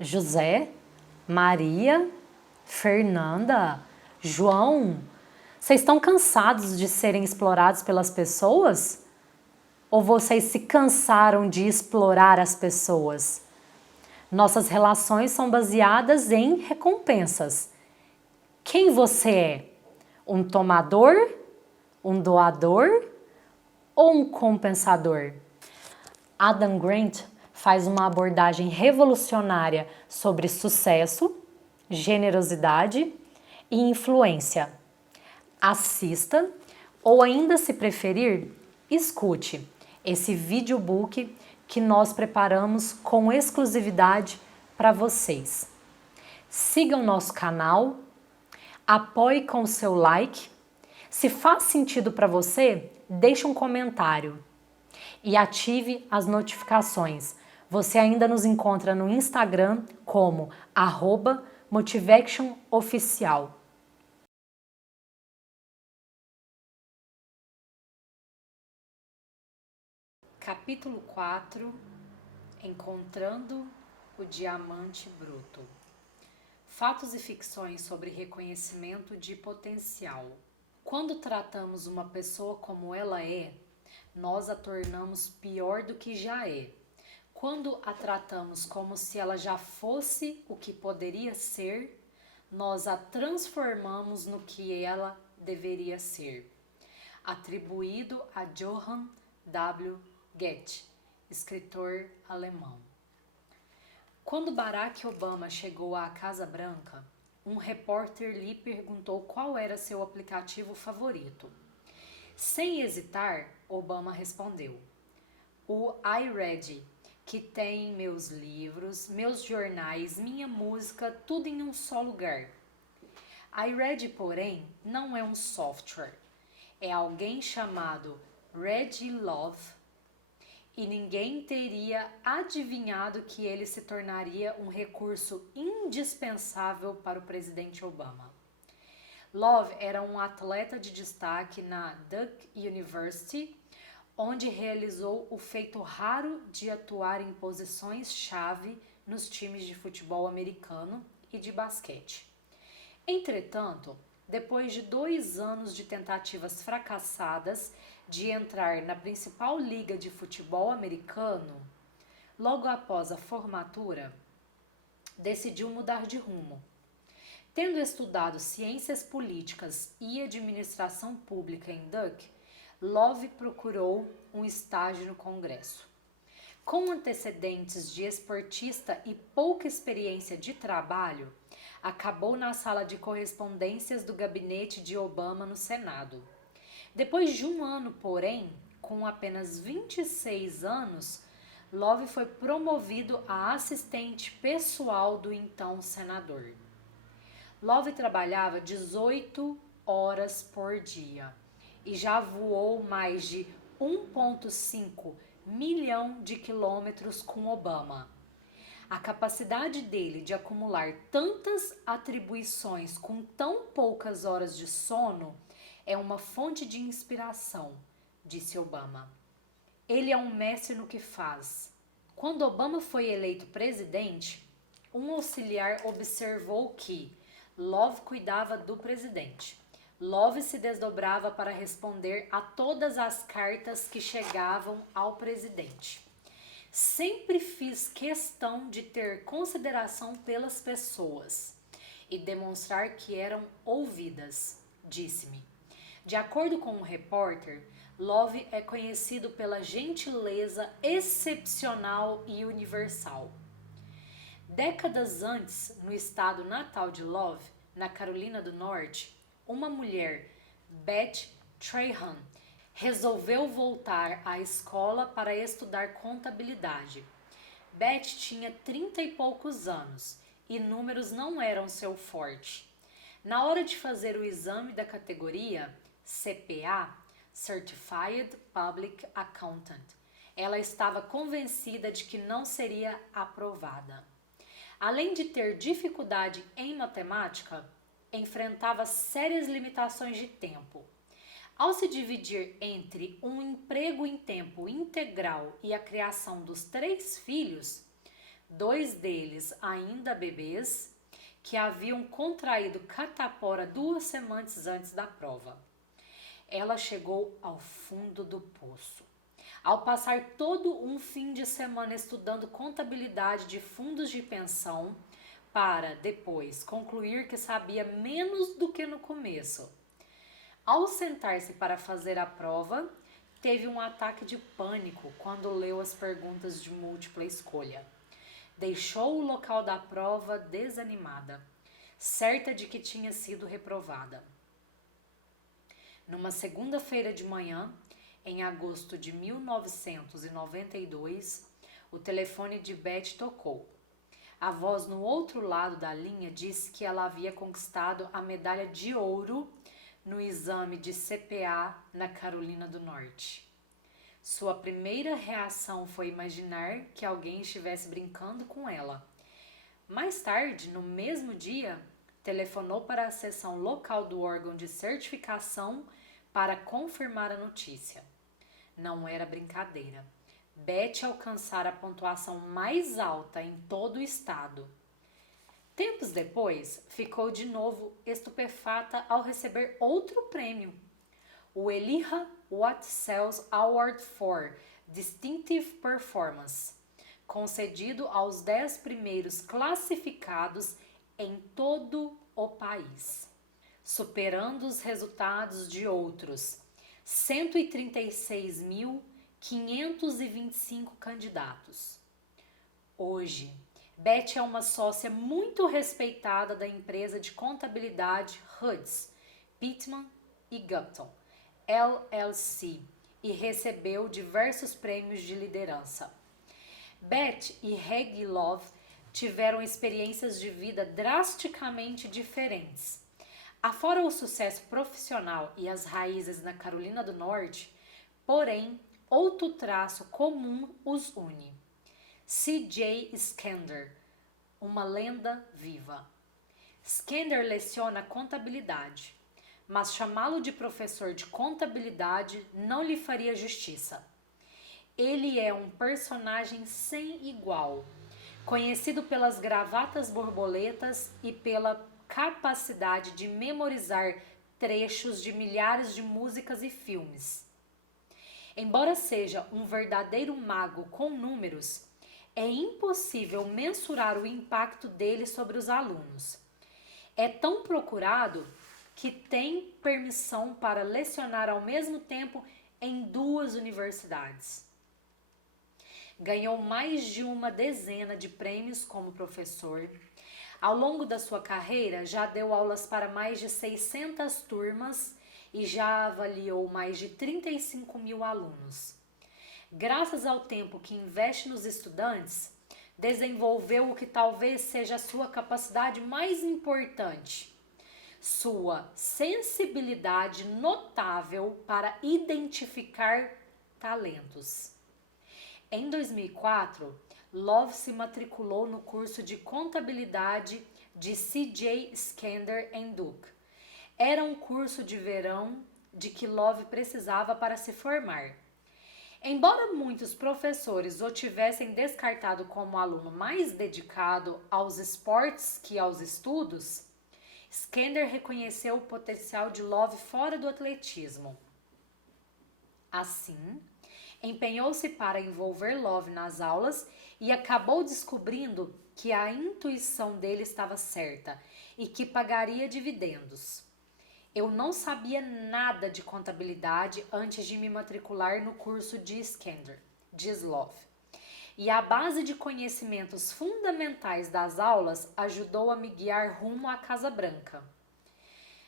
José, Maria, Fernanda, João, vocês estão cansados de serem explorados pelas pessoas? Ou vocês se cansaram de explorar as pessoas? Nossas relações são baseadas em recompensas. Quem você é? Um tomador? Um doador? Ou um compensador? Adam Grant faz uma abordagem revolucionária sobre sucesso, generosidade e influência. Assista ou ainda, se preferir, escute esse videobook que nós preparamos com exclusividade para vocês. Sigam nosso canal, apoie com o seu like. Se faz sentido para você, deixe um comentário e ative as notificações. Você ainda nos encontra no Instagram como @motivactionoficial. Capítulo 4: Encontrando o Diamante Bruto. Fatos e ficções sobre reconhecimento de potencial. Quando tratamos uma pessoa como ela é, nós a tornamos pior do que já é. Quando a tratamos como se ela já fosse o que poderia ser, nós a transformamos no que ela deveria ser. Atribuído a Johann W. Goethe, escritor alemão. Quando Barack Obama chegou à Casa Branca, um repórter lhe perguntou qual era seu aplicativo favorito. Sem hesitar, Obama respondeu: o iRead, que tem meus livros, meus jornais, minha música, tudo em um só lugar. iRead, porém, não é um software. É alguém chamado Reggie Love, e ninguém teria adivinhado que ele se tornaria um recurso indispensável para o presidente Obama. Love era um atleta de destaque na Duke University, onde realizou o feito raro de atuar em posições-chave nos times de futebol americano e de basquete. Entretanto, depois de 2 anos de tentativas fracassadas de entrar na principal liga de futebol americano, logo após a formatura, decidiu mudar de rumo. Tendo estudado ciências políticas e administração pública em Duke, Love procurou um estágio no Congresso. Com antecedentes de esportista e pouca experiência de trabalho, acabou na sala de correspondências do gabinete de Obama no Senado. Depois de 1 ano, porém, com apenas 26 anos, Love foi promovido a assistente pessoal do então senador. Love trabalhava 18 horas por dia e já voou mais de 1,5 milhão de quilômetros com Obama. A capacidade dele de acumular tantas atribuições com tão poucas horas de sono é uma fonte de inspiração, disse Obama. Ele é um mestre no que faz. Quando Obama foi eleito presidente, um auxiliar observou que Love cuidava do presidente. Love se desdobrava para responder a todas as cartas que chegavam ao presidente. Sempre fiz questão de ter consideração pelas pessoas e demonstrar que eram ouvidas, disse-me. De acordo com um repórter, Love é conhecido pela gentileza excepcional e universal. Décadas antes, no estado natal de Love, na Carolina do Norte, uma mulher, Beth Trahan, resolveu voltar à escola para estudar contabilidade. Beth tinha 30 e poucos anos e números não eram seu forte. Na hora de fazer o exame da categoria CPA, Certified Public Accountant, ela estava convencida de que não seria aprovada. Além de ter dificuldade em matemática, enfrentava sérias limitações de tempo. Ao se dividir entre um emprego em tempo integral e a criação dos 3 filhos, 2 deles ainda bebês, que haviam contraído catapora 2 semanas antes da prova. Ela chegou ao fundo do poço. Ao passar todo um fim de semana estudando contabilidade de fundos de pensão, para depois concluir que sabia menos do que no começo. Ao sentar-se para fazer a prova, teve um ataque de pânico quando leu as perguntas de múltipla escolha. Deixou o local da prova desanimada, certa de que tinha sido reprovada. Numa segunda-feira de manhã, em agosto de 1992, o telefone de Beth tocou. A voz no outro lado da linha disse que ela havia conquistado a medalha de ouro no exame de CPA na Carolina do Norte. Sua primeira reação foi imaginar que alguém estivesse brincando com ela. Mais tarde, no mesmo dia, telefonou para a seção local do órgão de certificação para confirmar a notícia. Não era brincadeira. Beth alcançara a pontuação mais alta em todo o estado. Tempos depois, ficou de novo estupefata ao receber outro prêmio, o Elijah Watts-Sells Award for Distinctive Performance, concedido aos 10 primeiros classificados em todo o país, superando os resultados de outros 136.525 candidatos. Hoje, Beth é uma sócia muito respeitada da empresa de contabilidade Hudson, Pittman e Gupton, LLC, e recebeu diversos prêmios de liderança. Beth e Reggie Love tiveram experiências de vida drasticamente diferentes. Afora o sucesso profissional e as raízes na Carolina do Norte, porém, outro traço comum os une. C.J. Skander, uma lenda viva. Skander leciona contabilidade, mas chamá-lo de professor de contabilidade não lhe faria justiça. Ele é um personagem sem igual, conhecido pelas gravatas borboletas e pela capacidade de memorizar trechos de milhares de músicas e filmes. Embora seja um verdadeiro mago com números, é impossível mensurar o impacto dele sobre os alunos. É tão procurado que tem permissão para lecionar ao mesmo tempo em 2 universidades. Ganhou mais de uma dezena de prêmios como professor. Ao longo da sua carreira, já deu aulas para mais de 600 turmas e já avaliou mais de 35.000 alunos. Graças ao tempo que investe nos estudantes, desenvolveu o que talvez seja a sua capacidade mais importante: sua sensibilidade notável para identificar talentos. Em 2004, Love se matriculou no curso de contabilidade de C.J. Skander em Duke. Era um curso de verão de que Love precisava para se formar. Embora muitos professores o tivessem descartado como aluno mais dedicado aos esportes que aos estudos, Skander reconheceu o potencial de Love fora do atletismo. Assim, empenhou-se para envolver Love nas aulas e acabou descobrindo que a intuição dele estava certa e que pagaria dividendos. Eu não sabia nada de contabilidade antes de me matricular no curso de Skander, diz Love. E a base de conhecimentos fundamentais das aulas ajudou a me guiar rumo à Casa Branca.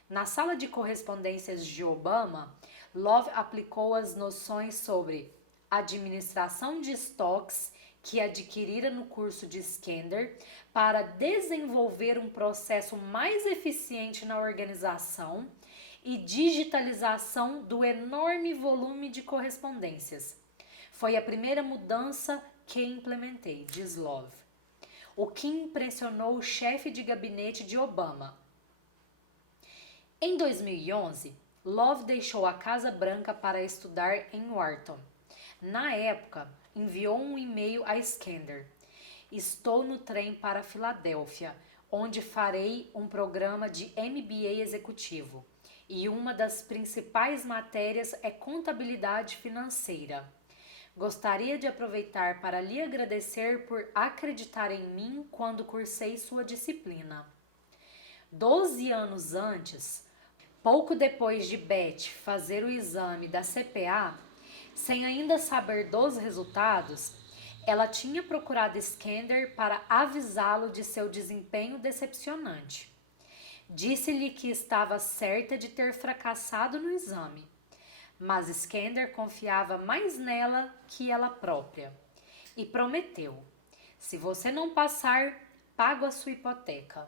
Na sala de correspondências de Obama, Love aplicou as noções sobre administração de estoques que adquirira no curso de Skander para desenvolver um processo mais eficiente na organização e digitalização do enorme volume de correspondências. Foi a primeira mudança que implementei, diz Love, o que impressionou o chefe de gabinete de Obama. Em 2011, Love deixou a Casa Branca para estudar em Wharton. Na época, enviou um e-mail a Skander. Estou no trem para Filadélfia, onde farei um programa de MBA executivo. E uma das principais matérias é contabilidade financeira. Gostaria de aproveitar para lhe agradecer por acreditar em mim quando cursei sua disciplina. 12 anos antes, pouco depois de Beth fazer o exame da CPA, sem ainda saber dos resultados, ela tinha procurado Skender para avisá-lo de seu desempenho decepcionante. Disse-lhe que estava certa de ter fracassado no exame, mas Skender confiava mais nela que ela própria e prometeu: se você não passar, pago a sua hipoteca.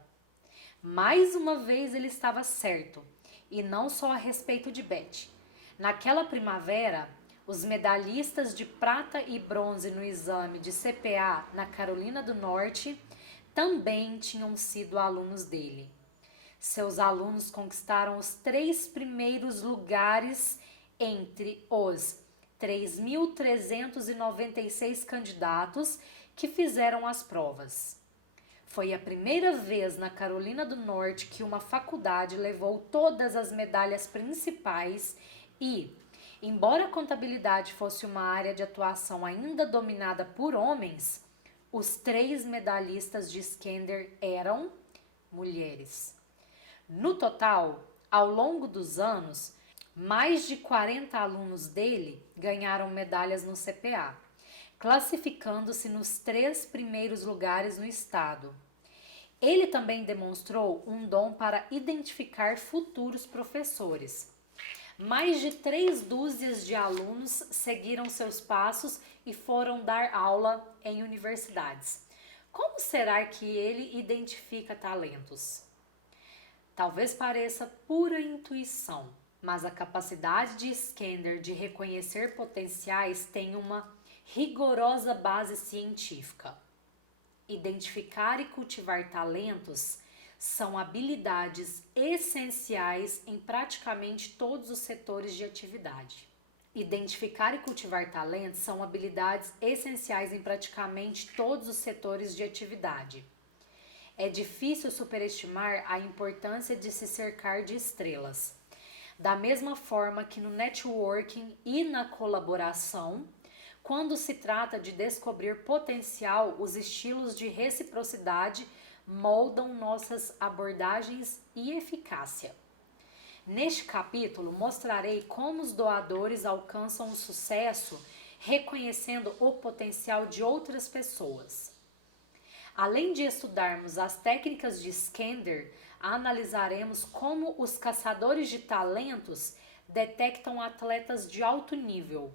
Mais uma vez ele estava certo, e não só a respeito de Beth. Naquela primavera, os medalhistas de prata e bronze no exame de CPA na Carolina do Norte também tinham sido alunos dele. Seus alunos conquistaram os 3 primeiros lugares entre os 3.396 candidatos que fizeram as provas. Foi a primeira vez na Carolina do Norte que uma faculdade levou todas as medalhas principais e, embora a contabilidade fosse uma área de atuação ainda dominada por homens, os 3 medalhistas de Skender eram mulheres. No total, ao longo dos anos, mais de 40 alunos dele ganharam medalhas no CPA, classificando-se nos 3 primeiros lugares no estado. Ele também demonstrou um dom para identificar futuros professores. Mais de 3 dúzias de alunos seguiram seus passos e foram dar aula em universidades. Como será que ele identifica talentos? Talvez pareça pura intuição, mas a capacidade de Skender de reconhecer potenciais tem uma rigorosa base científica. Identificar e cultivar talentos são habilidades essenciais em praticamente todos os setores de atividade. Identificar e cultivar talentos são habilidades essenciais em praticamente todos os setores de atividade. É difícil superestimar a importância de se cercar de estrelas. Da mesma forma que no networking e na colaboração, quando se trata de descobrir potencial, os estilos de reciprocidade moldam nossas abordagens e eficácia. Neste capítulo, mostrarei como os doadores alcançam o sucesso reconhecendo o potencial de outras pessoas. Além de estudarmos as técnicas de Skender, analisaremos como os caçadores de talentos detectam atletas de alto nível,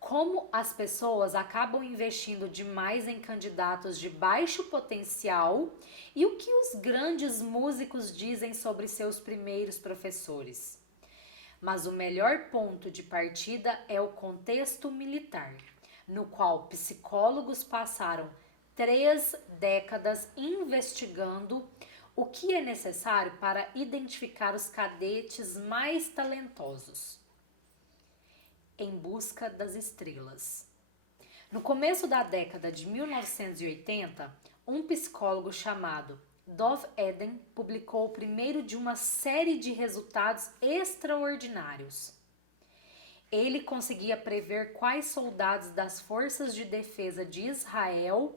como as pessoas acabam investindo demais em candidatos de baixo potencial e o que os grandes músicos dizem sobre seus primeiros professores. Mas o melhor ponto de partida é o contexto militar, no qual psicólogos passaram 3 décadas investigando o que é necessário para identificar os cadetes mais talentosos. Em busca das estrelas. No começo da década de 1980, um psicólogo chamado Dov Eden publicou o primeiro de uma série de resultados extraordinários. Ele conseguia prever quais soldados das Forças de Defesa de Israel,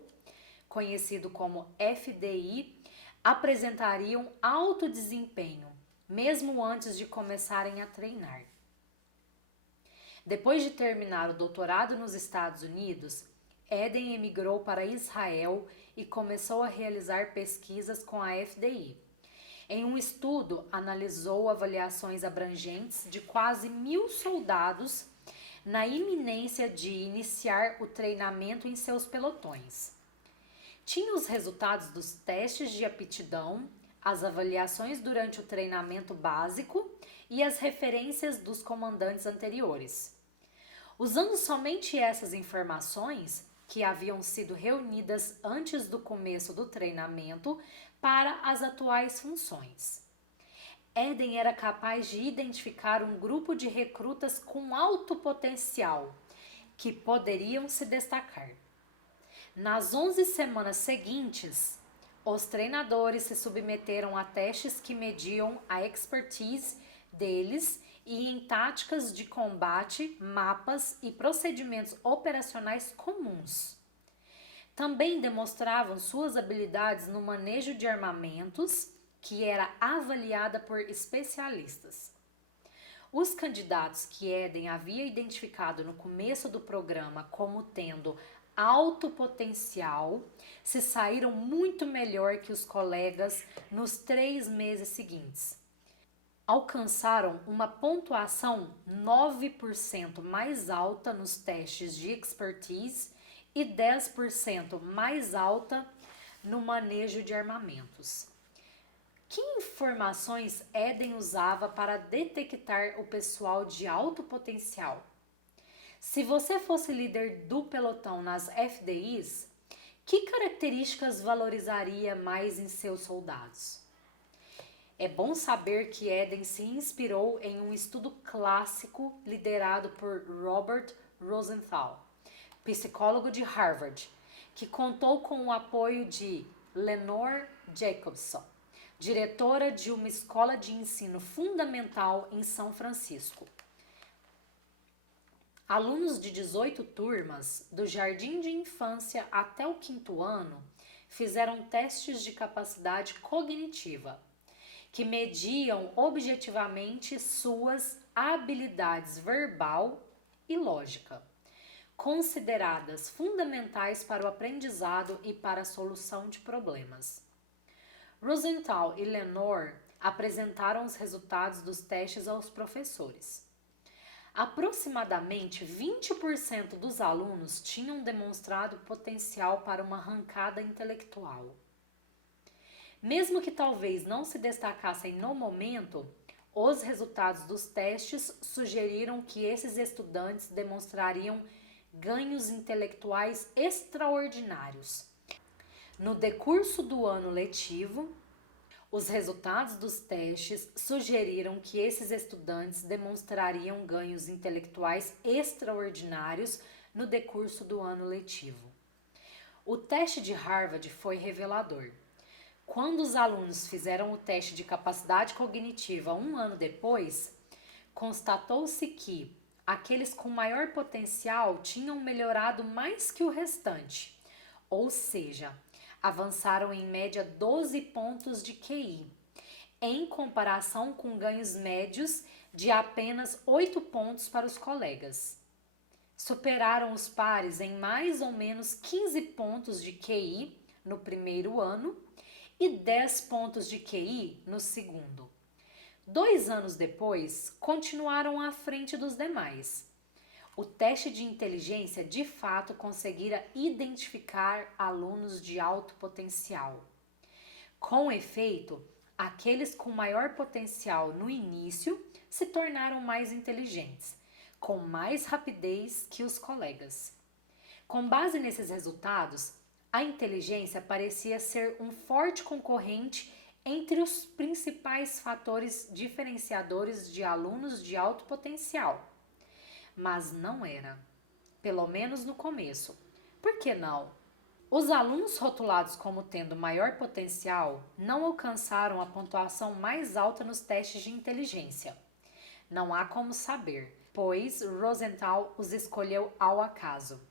conhecido como FDI, apresentariam alto desempenho, mesmo antes de começarem a treinar. Depois de terminar o doutorado nos Estados Unidos, Eden emigrou para Israel e começou a realizar pesquisas com a FDI. Em um estudo, analisou avaliações abrangentes de quase 1.000 soldados na iminência de iniciar o treinamento em seus pelotões. Tinha os resultados dos testes de aptidão, as avaliações durante o treinamento básico e as referências dos comandantes anteriores. Usando somente essas informações, que haviam sido reunidas antes do começo do treinamento para as atuais funções, Eden era capaz de identificar um grupo de recrutas com alto potencial que poderiam se destacar. Nas 11 semanas seguintes, os treinadores se submeteram a testes que mediam a expertise deles e em táticas de combate, mapas e procedimentos operacionais comuns. Também demonstravam suas habilidades no manejo de armamentos, que era avaliada por especialistas. Os candidatos que Eden havia identificado no começo do programa como tendo alto potencial se saíram muito melhor que os colegas nos 3 meses seguintes. Alcançaram uma pontuação 9% mais alta nos testes de expertise e 10% mais alta no manejo de armamentos. Que informações Eden usava para detectar o pessoal de alto potencial? Se você fosse líder do pelotão nas FDIs, que características valorizaria mais em seus soldados? É bom saber que Eden se inspirou em um estudo clássico liderado por Robert Rosenthal, psicólogo de Harvard, que contou com o apoio de Lenore Jacobson, diretora de uma escola de ensino fundamental em São Francisco. Alunos de 18 turmas, do jardim de infância até o 5º ano, fizeram testes de capacidade cognitiva, que mediam objetivamente suas habilidades verbal e lógica, consideradas fundamentais para o aprendizado e para a solução de problemas. Rosenthal e Lenore apresentaram os resultados dos testes aos professores. Aproximadamente 20% dos alunos tinham demonstrado potencial para uma arrancada intelectual. Mesmo que talvez não se destacassem no momento, os resultados dos testes sugeriram que esses estudantes demonstrariam ganhos intelectuais extraordinários. No decurso do ano letivo, os resultados dos testes sugeriram que esses estudantes demonstrariam ganhos intelectuais extraordinários no decurso do ano letivo. O teste de Harvard foi revelador. Quando os alunos fizeram o teste de capacidade cognitiva 1 ano depois, constatou-se que aqueles com maior potencial tinham melhorado mais que o restante, ou seja, avançaram em média 12 pontos de QI, em comparação com ganhos médios de apenas 8 pontos para os colegas. Superaram os pares em mais ou menos 15 pontos de QI no primeiro ano e 10 pontos de QI no segundo. 2 anos depois, continuaram à frente dos demais. O teste de inteligência de fato conseguira identificar alunos de alto potencial. Com efeito, aqueles com maior potencial no início se tornaram mais inteligentes, com mais rapidez que os colegas. Com base nesses resultados, a inteligência parecia ser um forte concorrente entre os principais fatores diferenciadores de alunos de alto potencial. Mas não era, pelo menos no começo. Por que não? Os alunos rotulados como tendo maior potencial não alcançaram a pontuação mais alta nos testes de inteligência. Não há como saber, pois Rosenthal os escolheu ao acaso.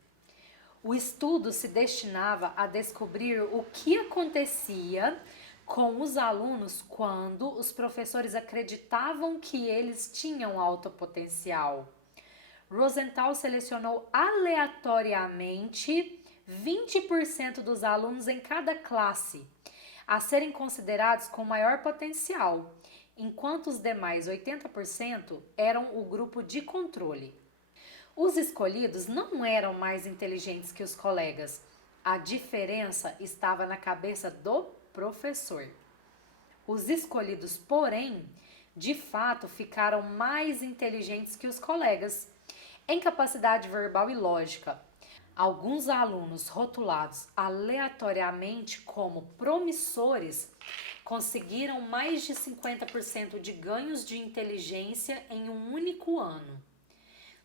O estudo se destinava a descobrir o que acontecia com os alunos quando os professores acreditavam que eles tinham alto potencial. Rosenthal selecionou aleatoriamente 20% dos alunos em cada classe a serem considerados com maior potencial, enquanto os demais 80% eram o grupo de controle. Os escolhidos não eram mais inteligentes que os colegas, a diferença estava na cabeça do professor. Os escolhidos, porém, de fato ficaram mais inteligentes que os colegas em capacidade verbal e lógica. Alguns alunos rotulados aleatoriamente como promissores conseguiram mais de 50% de ganhos de inteligência em um único ano.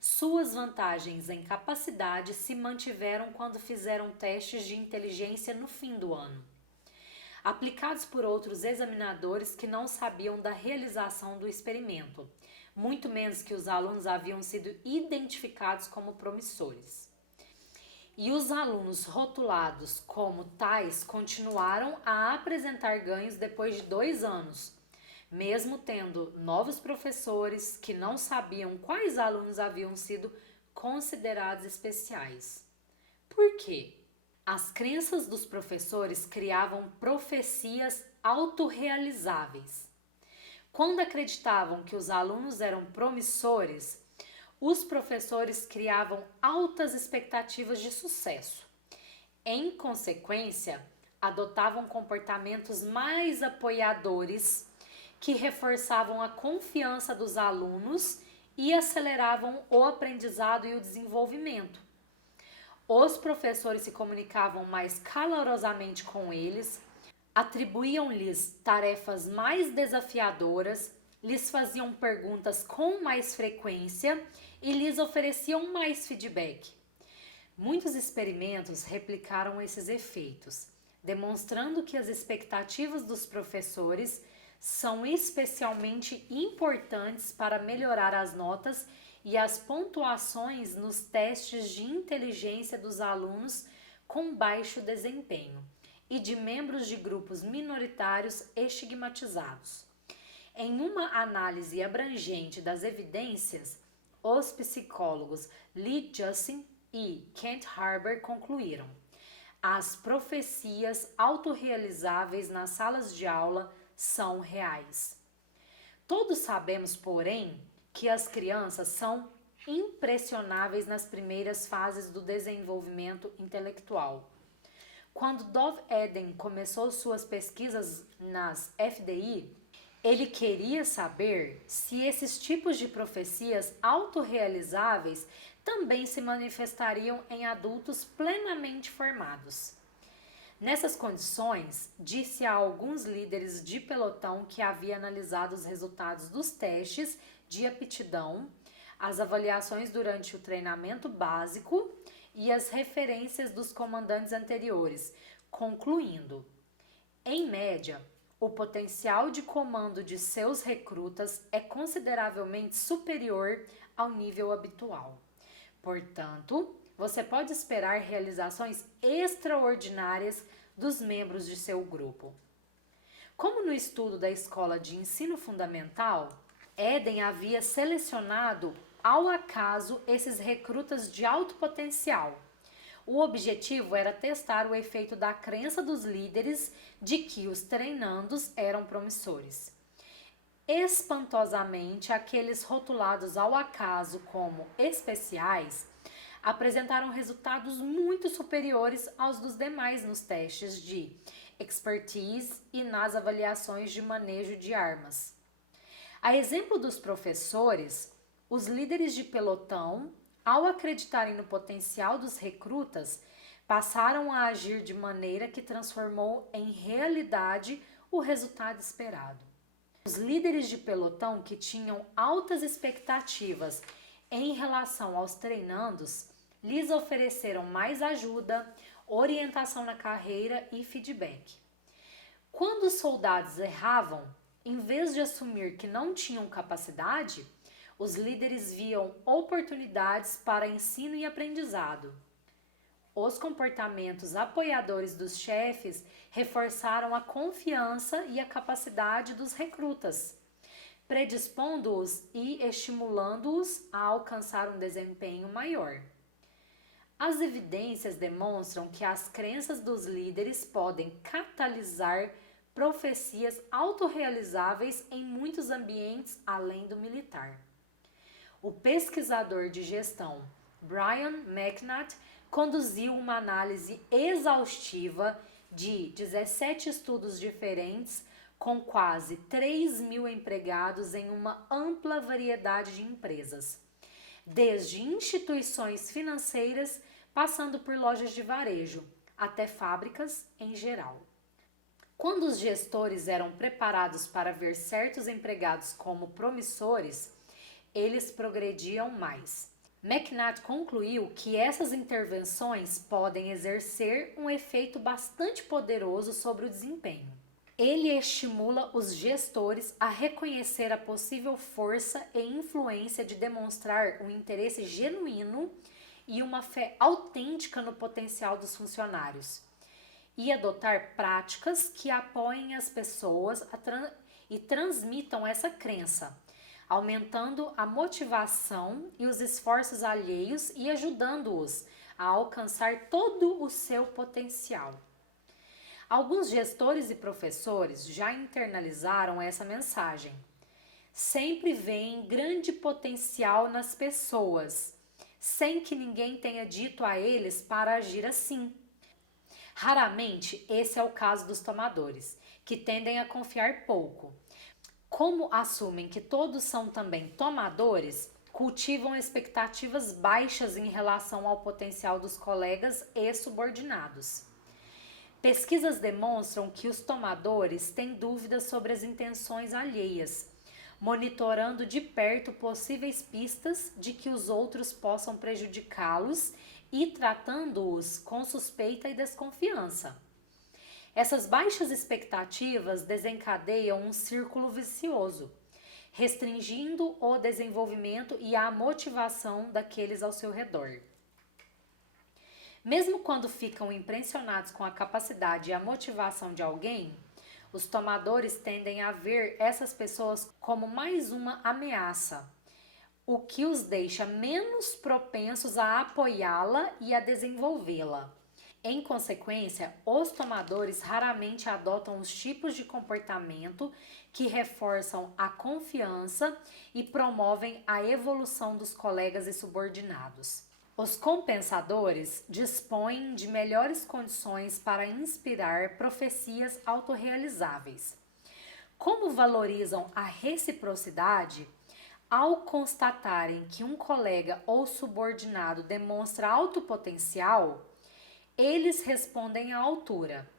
Suas vantagens em capacidade se mantiveram quando fizeram testes de inteligência no fim do ano, aplicados por outros examinadores que não sabiam da realização do experimento, muito menos que os alunos haviam sido identificados como promissores. E os alunos rotulados como tais continuaram a apresentar ganhos depois de 2 anos, mesmo tendo novos professores que não sabiam quais alunos haviam sido considerados especiais. Por quê? As crenças dos professores criavam profecias autorrealizáveis. Quando acreditavam que os alunos eram promissores, os professores criavam altas expectativas de sucesso. Em consequência, adotavam comportamentos mais apoiadores que reforçavam a confiança dos alunos e aceleravam o aprendizado e o desenvolvimento. Os professores se comunicavam mais calorosamente com eles, atribuíam-lhes tarefas mais desafiadoras, lhes faziam perguntas com mais frequência e lhes ofereciam mais feedback. Muitos experimentos replicaram esses efeitos, demonstrando que as expectativas dos professores são especialmente importantes para melhorar as notas e as pontuações nos testes de inteligência dos alunos com baixo desempenho e de membros de grupos minoritários estigmatizados. Em uma análise abrangente das evidências, os psicólogos Lee Justin e Kent Harber concluíram: as profecias autorrealizáveis nas salas de aula são reais. Todos sabemos, porém, que as crianças são impressionáveis nas primeiras fases do desenvolvimento intelectual. Quando Dov Eden começou suas pesquisas nas FDI, ele queria saber se esses tipos de profecias autorrealizáveis também se manifestariam em adultos plenamente formados. Nessas condições, disse a alguns líderes de pelotão que havia analisado os resultados dos testes de aptidão, as avaliações durante o treinamento básico e as referências dos comandantes anteriores, concluindo: em média, o potencial de comando de seus recrutas é consideravelmente superior ao nível habitual. Portanto, você pode esperar realizações extraordinárias dos membros de seu grupo. Como no estudo da escola de ensino fundamental, Eden havia selecionado ao acaso esses recrutas de alto potencial. O objetivo era testar o efeito da crença dos líderes de que os treinandos eram promissores. Espantosamente, aqueles rotulados ao acaso como especiais apresentaram resultados muito superiores aos dos demais nos testes de expertise e nas avaliações de manejo de armas. A exemplo dos professores, os líderes de pelotão, ao acreditarem no potencial dos recrutas, passaram a agir de maneira que transformou em realidade o resultado esperado. Os líderes de pelotão que tinham altas expectativas em relação aos treinandos, lhes ofereceram mais ajuda, orientação na carreira e feedback. Quando os soldados erravam, em vez de assumir que não tinham capacidade, os líderes viam oportunidades para ensino e aprendizado. Os comportamentos apoiadores dos chefes reforçaram a confiança e a capacidade dos recrutas, predispondo-os e estimulando-os a alcançar um desempenho maior. As evidências demonstram que as crenças dos líderes podem catalisar profecias autorrealizáveis em muitos ambientes além do militar. O pesquisador de gestão Brian McNutt conduziu uma análise exaustiva de 17 estudos diferentes com quase 3.000 empregados em uma ampla variedade de empresas, desde instituições financeiras, passando por lojas de varejo, até fábricas em geral. Quando os gestores eram preparados para ver certos empregados como promissores, eles progrediam mais. McNatt concluiu que essas intervenções podem exercer um efeito bastante poderoso sobre o desempenho. Ele estimula os gestores a reconhecer a possível força e influência de demonstrar um interesse genuíno e uma fé autêntica no potencial dos funcionários, e adotar práticas que apoiem as pessoas e transmitam essa crença, aumentando a motivação e os esforços alheios e ajudando-os a alcançar todo o seu potencial. Alguns gestores e professores já internalizaram essa mensagem. Sempre veem grande potencial nas pessoas, sem que ninguém tenha dito a eles para agir assim. Raramente esse é o caso dos tomadores, que tendem a confiar pouco. Como assumem que todos são também tomadores, cultivam expectativas baixas em relação ao potencial dos colegas e subordinados. Pesquisas demonstram que os tomadores têm dúvidas sobre as intenções alheias, monitorando de perto possíveis pistas de que os outros possam prejudicá-los e tratando-os com suspeita e desconfiança. Essas baixas expectativas desencadeiam um círculo vicioso, restringindo o desenvolvimento e a motivação daqueles ao seu redor. Mesmo quando ficam impressionados com a capacidade e a motivação de alguém, os tomadores tendem a ver essas pessoas como mais uma ameaça, o que os deixa menos propensos a apoiá-la e a desenvolvê-la. Em consequência, os tomadores raramente adotam os tipos de comportamento que reforçam a confiança e promovem a evolução dos colegas e subordinados. Os compensadores dispõem de melhores condições para inspirar profecias autorrealizáveis. Como valorizam a reciprocidade, ao constatarem que um colega ou subordinado demonstra alto potencial, eles respondem à altura,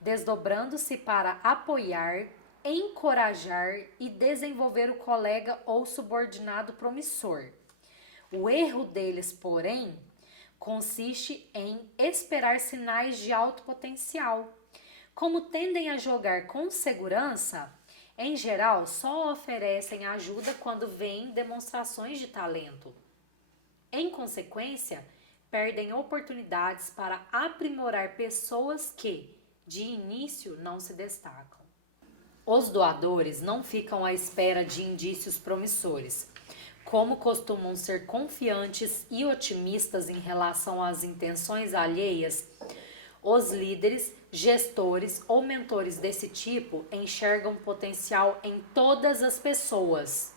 desdobrando-se para apoiar, encorajar e desenvolver o colega ou subordinado promissor. O erro deles, porém, consiste em esperar sinais de alto potencial. Como tendem a jogar com segurança, em geral só oferecem ajuda quando veem demonstrações de talento. Em consequência, perdem oportunidades para aprimorar pessoas que, de início, não se destacam. Os doadores não ficam à espera de indícios promissores. Como costumam ser confiantes e otimistas em relação às intenções alheias, os líderes, gestores ou mentores desse tipo enxergam potencial em todas as pessoas.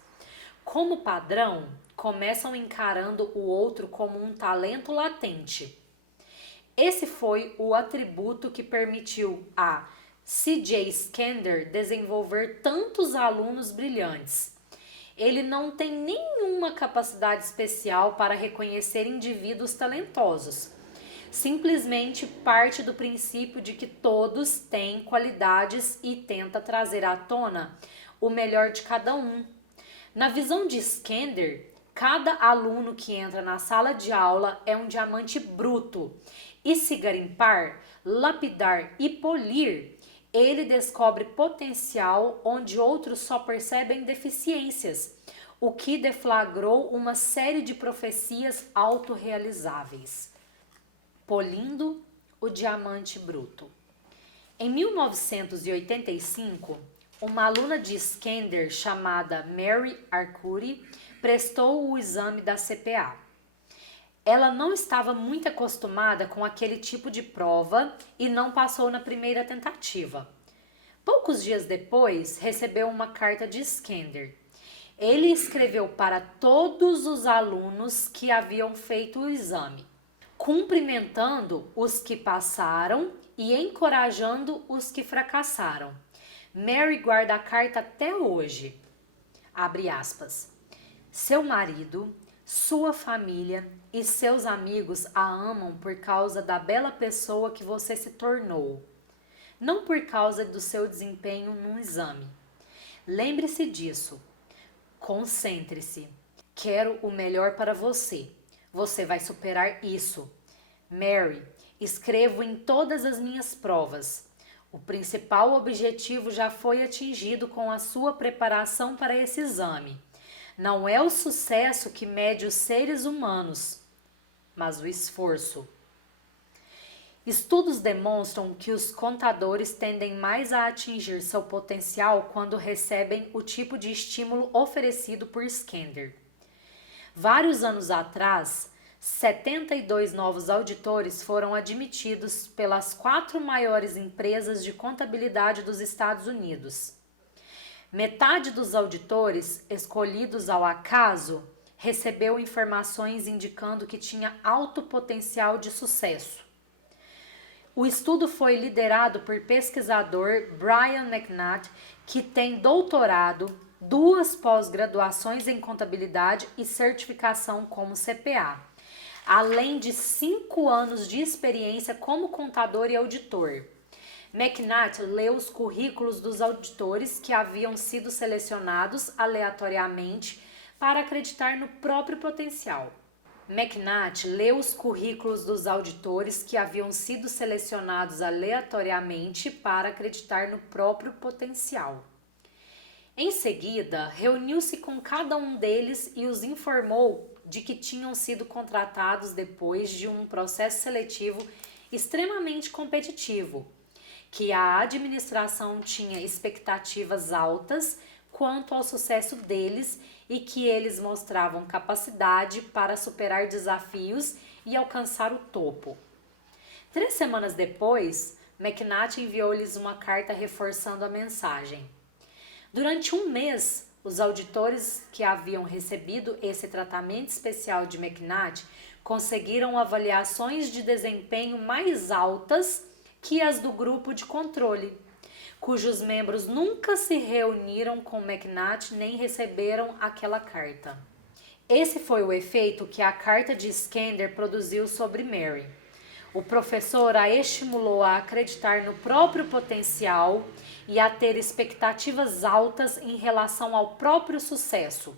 Como padrão, começam encarando o outro como um talento latente. Esse foi o atributo que permitiu a C.J. Scander desenvolver tantos alunos brilhantes. Ele não tem nenhuma capacidade especial para reconhecer indivíduos talentosos. Simplesmente parte do princípio de que todos têm qualidades e tenta trazer à tona o melhor de cada um. Na visão de Scander, cada aluno que entra na sala de aula é um diamante bruto, e se garimpar, lapidar e polir, ele descobre potencial onde outros só percebem deficiências, o que deflagrou uma série de profecias autorrealizáveis. Polindo o diamante bruto. Em 1985, uma aluna de Scander chamada Mary Arcuri prestou o exame da CPA. Ela não estava muito acostumada com aquele tipo de prova e não passou na primeira tentativa. Poucos dias depois, recebeu uma carta de Scander. Ele escreveu para todos os alunos que haviam feito o exame, cumprimentando os que passaram e encorajando os que fracassaram. Mary guarda a carta até hoje. Abre aspas. Seu marido, sua família e seus amigos a amam por causa da bela pessoa que você se tornou, não por causa do seu desempenho num exame. Lembre-se disso. Concentre-se. Quero o melhor para você. Você vai superar isso. Mary, escrevo em todas as minhas provas. O principal objetivo já foi atingido com a sua preparação para esse exame. Não é o sucesso que mede os seres humanos, mas o esforço. Estudos demonstram que os contadores tendem mais a atingir seu potencial quando recebem o tipo de estímulo oferecido por Skander. Vários anos atrás, 72 novos auditores foram admitidos pelas 4 maiores empresas de contabilidade dos Estados Unidos. Metade dos auditores, escolhidos ao acaso, recebeu informações indicando que tinha alto potencial de sucesso. O estudo foi liderado por pesquisador Brian McNutt, que tem doutorado, 2 pós-graduações em contabilidade e certificação como CPA, além de 5 anos de experiência como contador e auditor. McNutt leu os currículos dos auditores que haviam sido selecionados aleatoriamente para acreditar no próprio potencial. McNutt leu os currículos dos auditores que haviam sido selecionados aleatoriamente para acreditar no próprio potencial. Em seguida, reuniu-se com cada um deles e os informou de que tinham sido contratados depois de um processo seletivo extremamente competitivo, que a administração tinha expectativas altas quanto ao sucesso deles e que eles mostravam capacidade para superar desafios e alcançar o topo. 3 semanas depois, McNutt enviou-lhes uma carta reforçando a mensagem. Durante 1 mês, os auditores que haviam recebido esse tratamento especial de McNutt conseguiram avaliações de desempenho mais altas que as do grupo de controle, cujos membros nunca se reuniram com McNutt nem receberam aquela carta. Esse foi o efeito que a carta de Skander produziu sobre Mary. O professor a estimulou a acreditar no próprio potencial e a ter expectativas altas em relação ao próprio sucesso.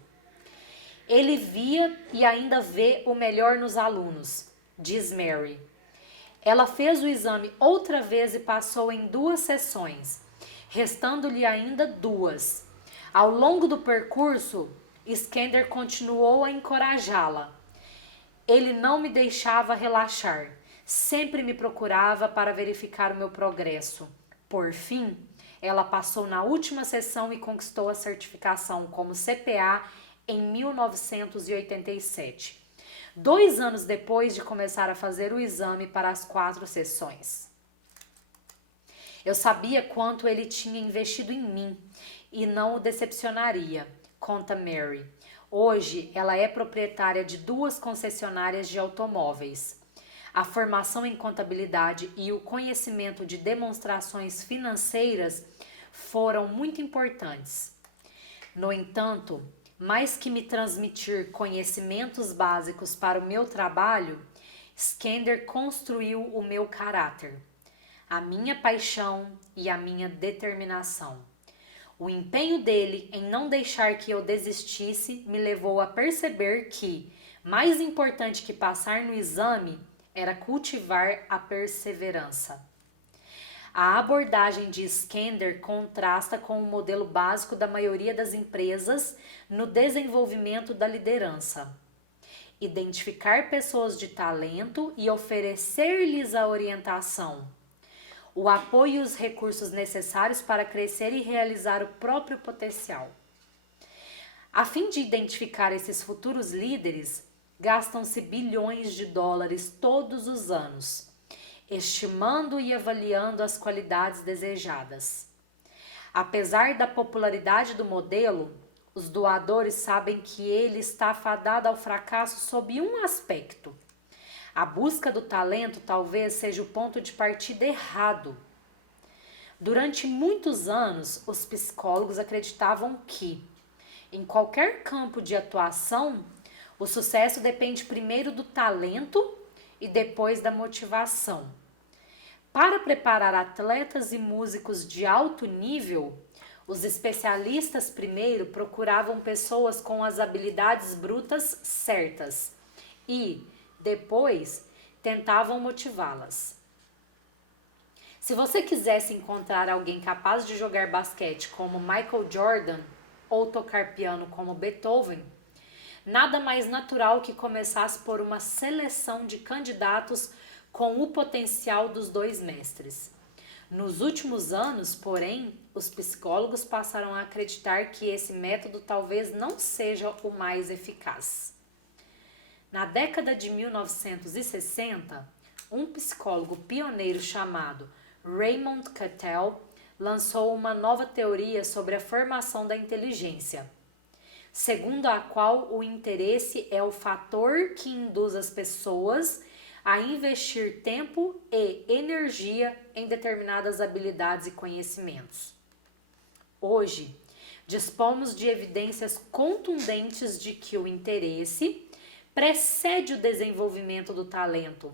Ele via e ainda vê o melhor nos alunos, diz Mary. Ela fez o exame outra vez e passou em 2 sessões, restando-lhe ainda 2. Ao longo do percurso, Skander continuou a encorajá-la. Ele não me deixava relaxar, sempre me procurava para verificar o meu progresso. Por fim, ela passou na última sessão e conquistou a certificação como CPA em 1987. 2 anos depois de começar a fazer o exame para as 4 sessões. Eu sabia quanto ele tinha investido em mim e não o decepcionaria, conta Mary. Hoje, ela é proprietária de 2 concessionárias de automóveis. A formação em contabilidade e o conhecimento de demonstrações financeiras foram muito importantes. No entanto, mais que me transmitir conhecimentos básicos para o meu trabalho, Skander construiu o meu caráter, a minha paixão e a minha determinação. O empenho dele em não deixar que eu desistisse me levou a perceber que, mais importante que passar no exame, era cultivar a perseverança. A abordagem de Skander contrasta com o modelo básico da maioria das empresas no desenvolvimento da liderança. Identificar pessoas de talento e oferecer-lhes a orientação, o apoio e os recursos necessários para crescer e realizar o próprio potencial. A fim de identificar esses futuros líderes, gastam-se bilhões de dólares todos os anos, estimando e avaliando as qualidades desejadas. Apesar da popularidade do modelo, os doadores sabem que ele está fadado ao fracasso sob um aspecto. A busca do talento talvez seja o ponto de partida errado. Durante muitos anos, os psicólogos acreditavam que, em qualquer campo de atuação, o sucesso depende primeiro do talento e depois da motivação. Para preparar atletas e músicos de alto nível, os especialistas primeiro procuravam pessoas com as habilidades brutas certas e, depois, tentavam motivá-las. Se você quisesse encontrar alguém capaz de jogar basquete como Michael Jordan ou tocar piano como Beethoven, nada mais natural que começasse por uma seleção de candidatos com o potencial dos dois mestres. Nos últimos anos, porém, os psicólogos passaram a acreditar que esse método talvez não seja o mais eficaz. Na década de 1960, um psicólogo pioneiro chamado Raymond Cattell lançou uma nova teoria sobre a formação da inteligência, segundo a qual o interesse é o fator que induz as pessoas a investir tempo e energia em determinadas habilidades e conhecimentos. Hoje, dispomos de evidências contundentes de que o interesse precede o desenvolvimento do talento,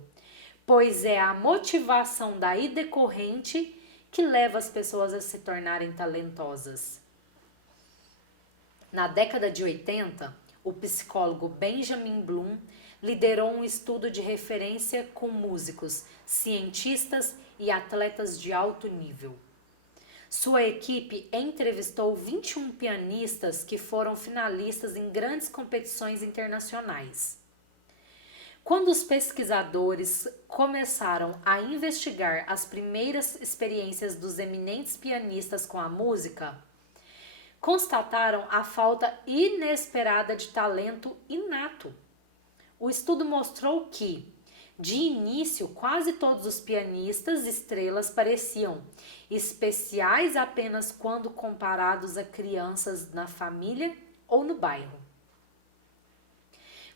pois é a motivação daí decorrente que leva as pessoas a se tornarem talentosas. Na década de 80, o psicólogo Benjamin Bloom liderou um estudo de referência com músicos, cientistas e atletas de alto nível. Sua equipe entrevistou 21 pianistas que foram finalistas em grandes competições internacionais. Quando os pesquisadores começaram a investigar as primeiras experiências dos eminentes pianistas com a música, constataram a falta inesperada de talento inato. O estudo mostrou que, de início, quase todos os pianistas estrelas pareciam especiais apenas quando comparados a crianças na família ou no bairro.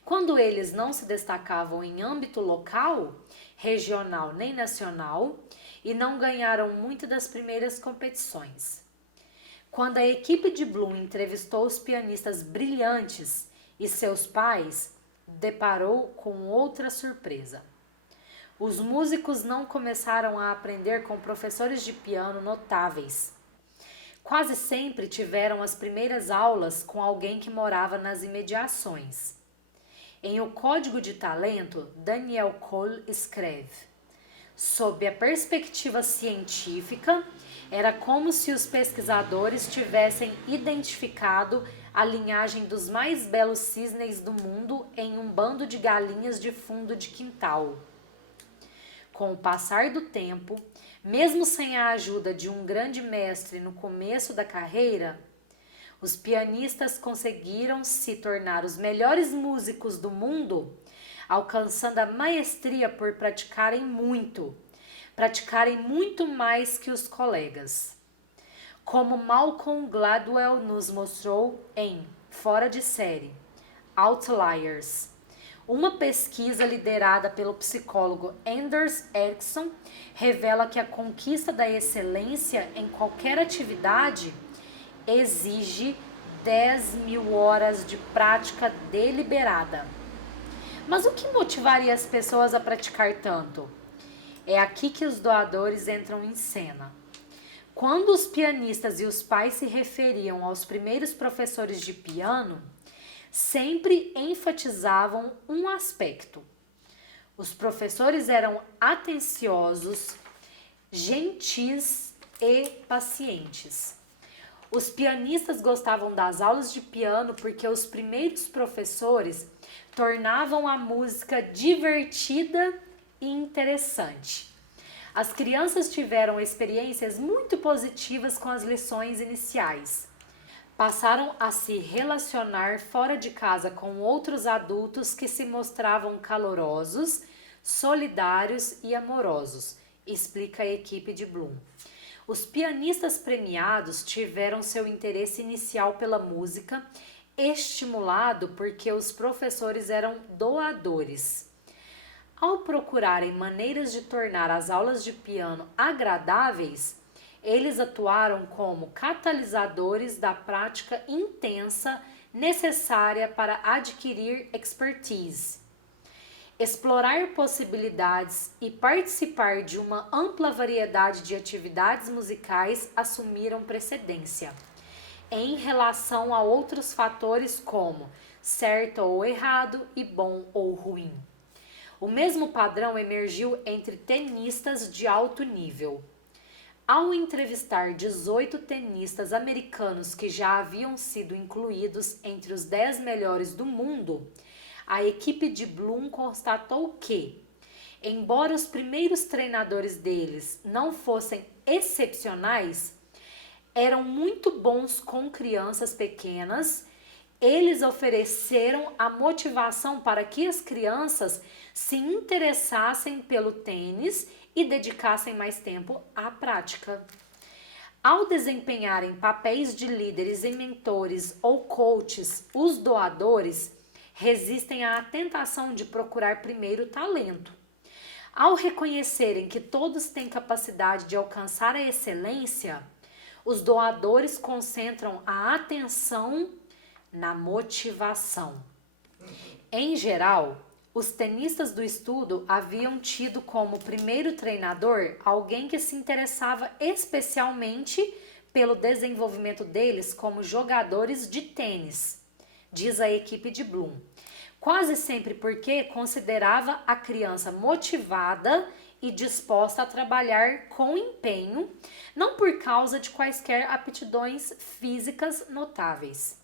Quando eles não se destacavam em âmbito local, regional nem nacional e não ganharam muito das primeiras competições. Quando a equipe de Bloom entrevistou os pianistas brilhantes e seus pais, deparou com outra surpresa. Os músicos não começaram a aprender com professores de piano notáveis. Quase sempre tiveram as primeiras aulas com alguém que morava nas imediações. Em O Código de Talento, Daniel Cole escreve: sob a perspectiva científica, era como se os pesquisadores tivessem identificado a linhagem dos mais belos cisnes do mundo em um bando de galinhas de fundo de quintal. Com o passar do tempo, mesmo sem a ajuda de um grande mestre no começo da carreira, os pianistas conseguiram se tornar os melhores músicos do mundo, alcançando a maestria por praticarem muito mais que os colegas. Como Malcolm Gladwell nos mostrou em Fora de Série, Outliers, uma pesquisa liderada pelo psicólogo Anders Ericsson revela que a conquista da excelência em qualquer atividade exige 10.000 horas de prática deliberada. Mas o que motivaria as pessoas a praticar tanto? É aqui que os doadores entram em cena. Quando os pianistas e os pais se referiam aos primeiros professores de piano, sempre enfatizavam um aspecto. Os professores eram atenciosos, gentis e pacientes. Os pianistas gostavam das aulas de piano porque os primeiros professores tornavam a música divertida e interessante. As crianças tiveram experiências muito positivas com as lições iniciais. Passaram a se relacionar fora de casa com outros adultos que se mostravam calorosos, solidários e amorosos, explica a equipe de Bloom. Os pianistas premiados tiveram seu interesse inicial pela música estimulado porque os professores eram doadores. Ao procurarem maneiras de tornar as aulas de piano agradáveis, eles atuaram como catalisadores da prática intensa necessária para adquirir expertise. Explorar possibilidades e participar de uma ampla variedade de atividades musicais assumiram precedência, em relação a outros fatores como certo ou errado e bom ou ruim. O mesmo padrão emergiu entre tenistas de alto nível. Ao entrevistar 18 tenistas americanos que já haviam sido incluídos entre os 10 melhores do mundo, a equipe de Bloom constatou que, embora os primeiros treinadores deles não fossem excepcionais, eram muito bons com crianças pequenas. Eles ofereceram a motivação para que as crianças se interessassem pelo tênis e dedicassem mais tempo à prática. Ao desempenharem papéis de líderes e mentores ou coaches, os doadores resistem à tentação de procurar primeiro talento. Ao reconhecerem que todos têm capacidade de alcançar a excelência, os doadores concentram a atenção na motivação. Em geral, os tenistas do estudo haviam tido como primeiro treinador alguém que se interessava especialmente pelo desenvolvimento deles como jogadores de tênis, diz a equipe de Bloom. Quase sempre porque considerava a criança motivada e disposta a trabalhar com empenho, não por causa de quaisquer aptidões físicas notáveis.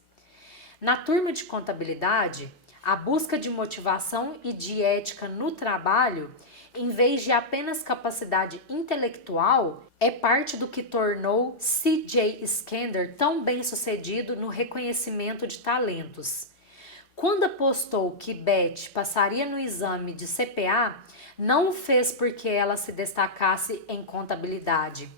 Na turma de contabilidade, a busca de motivação e de ética no trabalho, em vez de apenas capacidade intelectual, é parte do que tornou C.J. Skender tão bem-sucedido no reconhecimento de talentos. Quando apostou que Beth passaria no exame de CPA, não o fez porque ela se destacasse em contabilidade,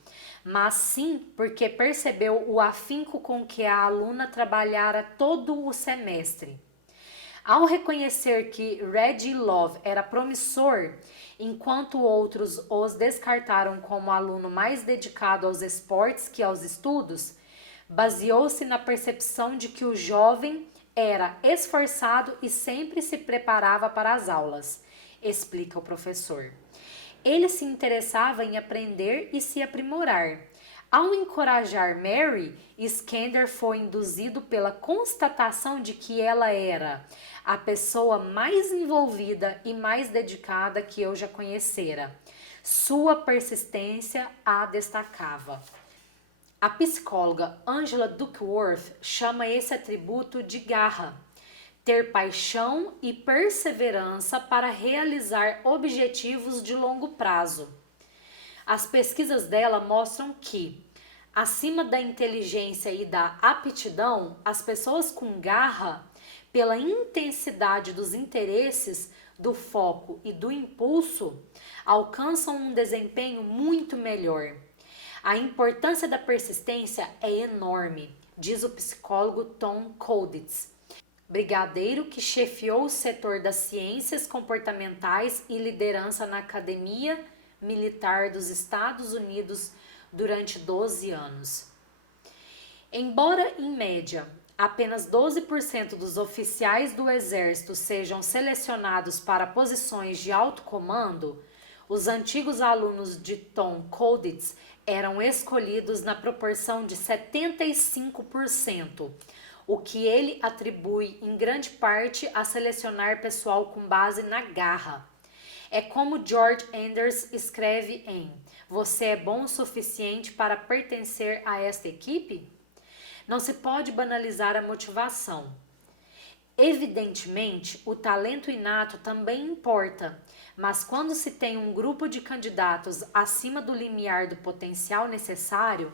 mas sim porque percebeu o afinco com que a aluna trabalhara todo o semestre. Ao reconhecer que Reggie Love era promissor, enquanto outros os descartaram como aluno mais dedicado aos esportes que aos estudos, baseou-se na percepção de que o jovem era esforçado e sempre se preparava para as aulas, explica o professor. Ele se interessava em aprender e se aprimorar. Ao encorajar Mary, Skender foi induzido pela constatação de que ela era a pessoa mais envolvida e mais dedicada que eu já conhecera. Sua persistência a destacava. A psicóloga Angela Duckworth chama esse atributo de garra, ter paixão e perseverança para realizar objetivos de longo prazo. As pesquisas dela mostram que, acima da inteligência e da aptidão, as pessoas com garra, pela intensidade dos interesses, do foco e do impulso, alcançam um desempenho muito melhor. A importância da persistência é enorme, diz o psicólogo Tom Colditz, brigadeiro que chefiou o setor das ciências comportamentais e liderança na Academia Militar dos Estados Unidos durante 12 anos. Embora, em média, apenas 12% dos oficiais do Exército sejam selecionados para posições de alto comando, os antigos alunos de Tom Colditz eram escolhidos na proporção de 75%, o que ele atribui em grande parte a selecionar pessoal com base na garra. É como George Anders escreve em Você é bom o suficiente para pertencer a esta equipe? Não se pode banalizar a motivação. Evidentemente, o talento inato também importa, mas quando se tem um grupo de candidatos acima do limiar do potencial necessário,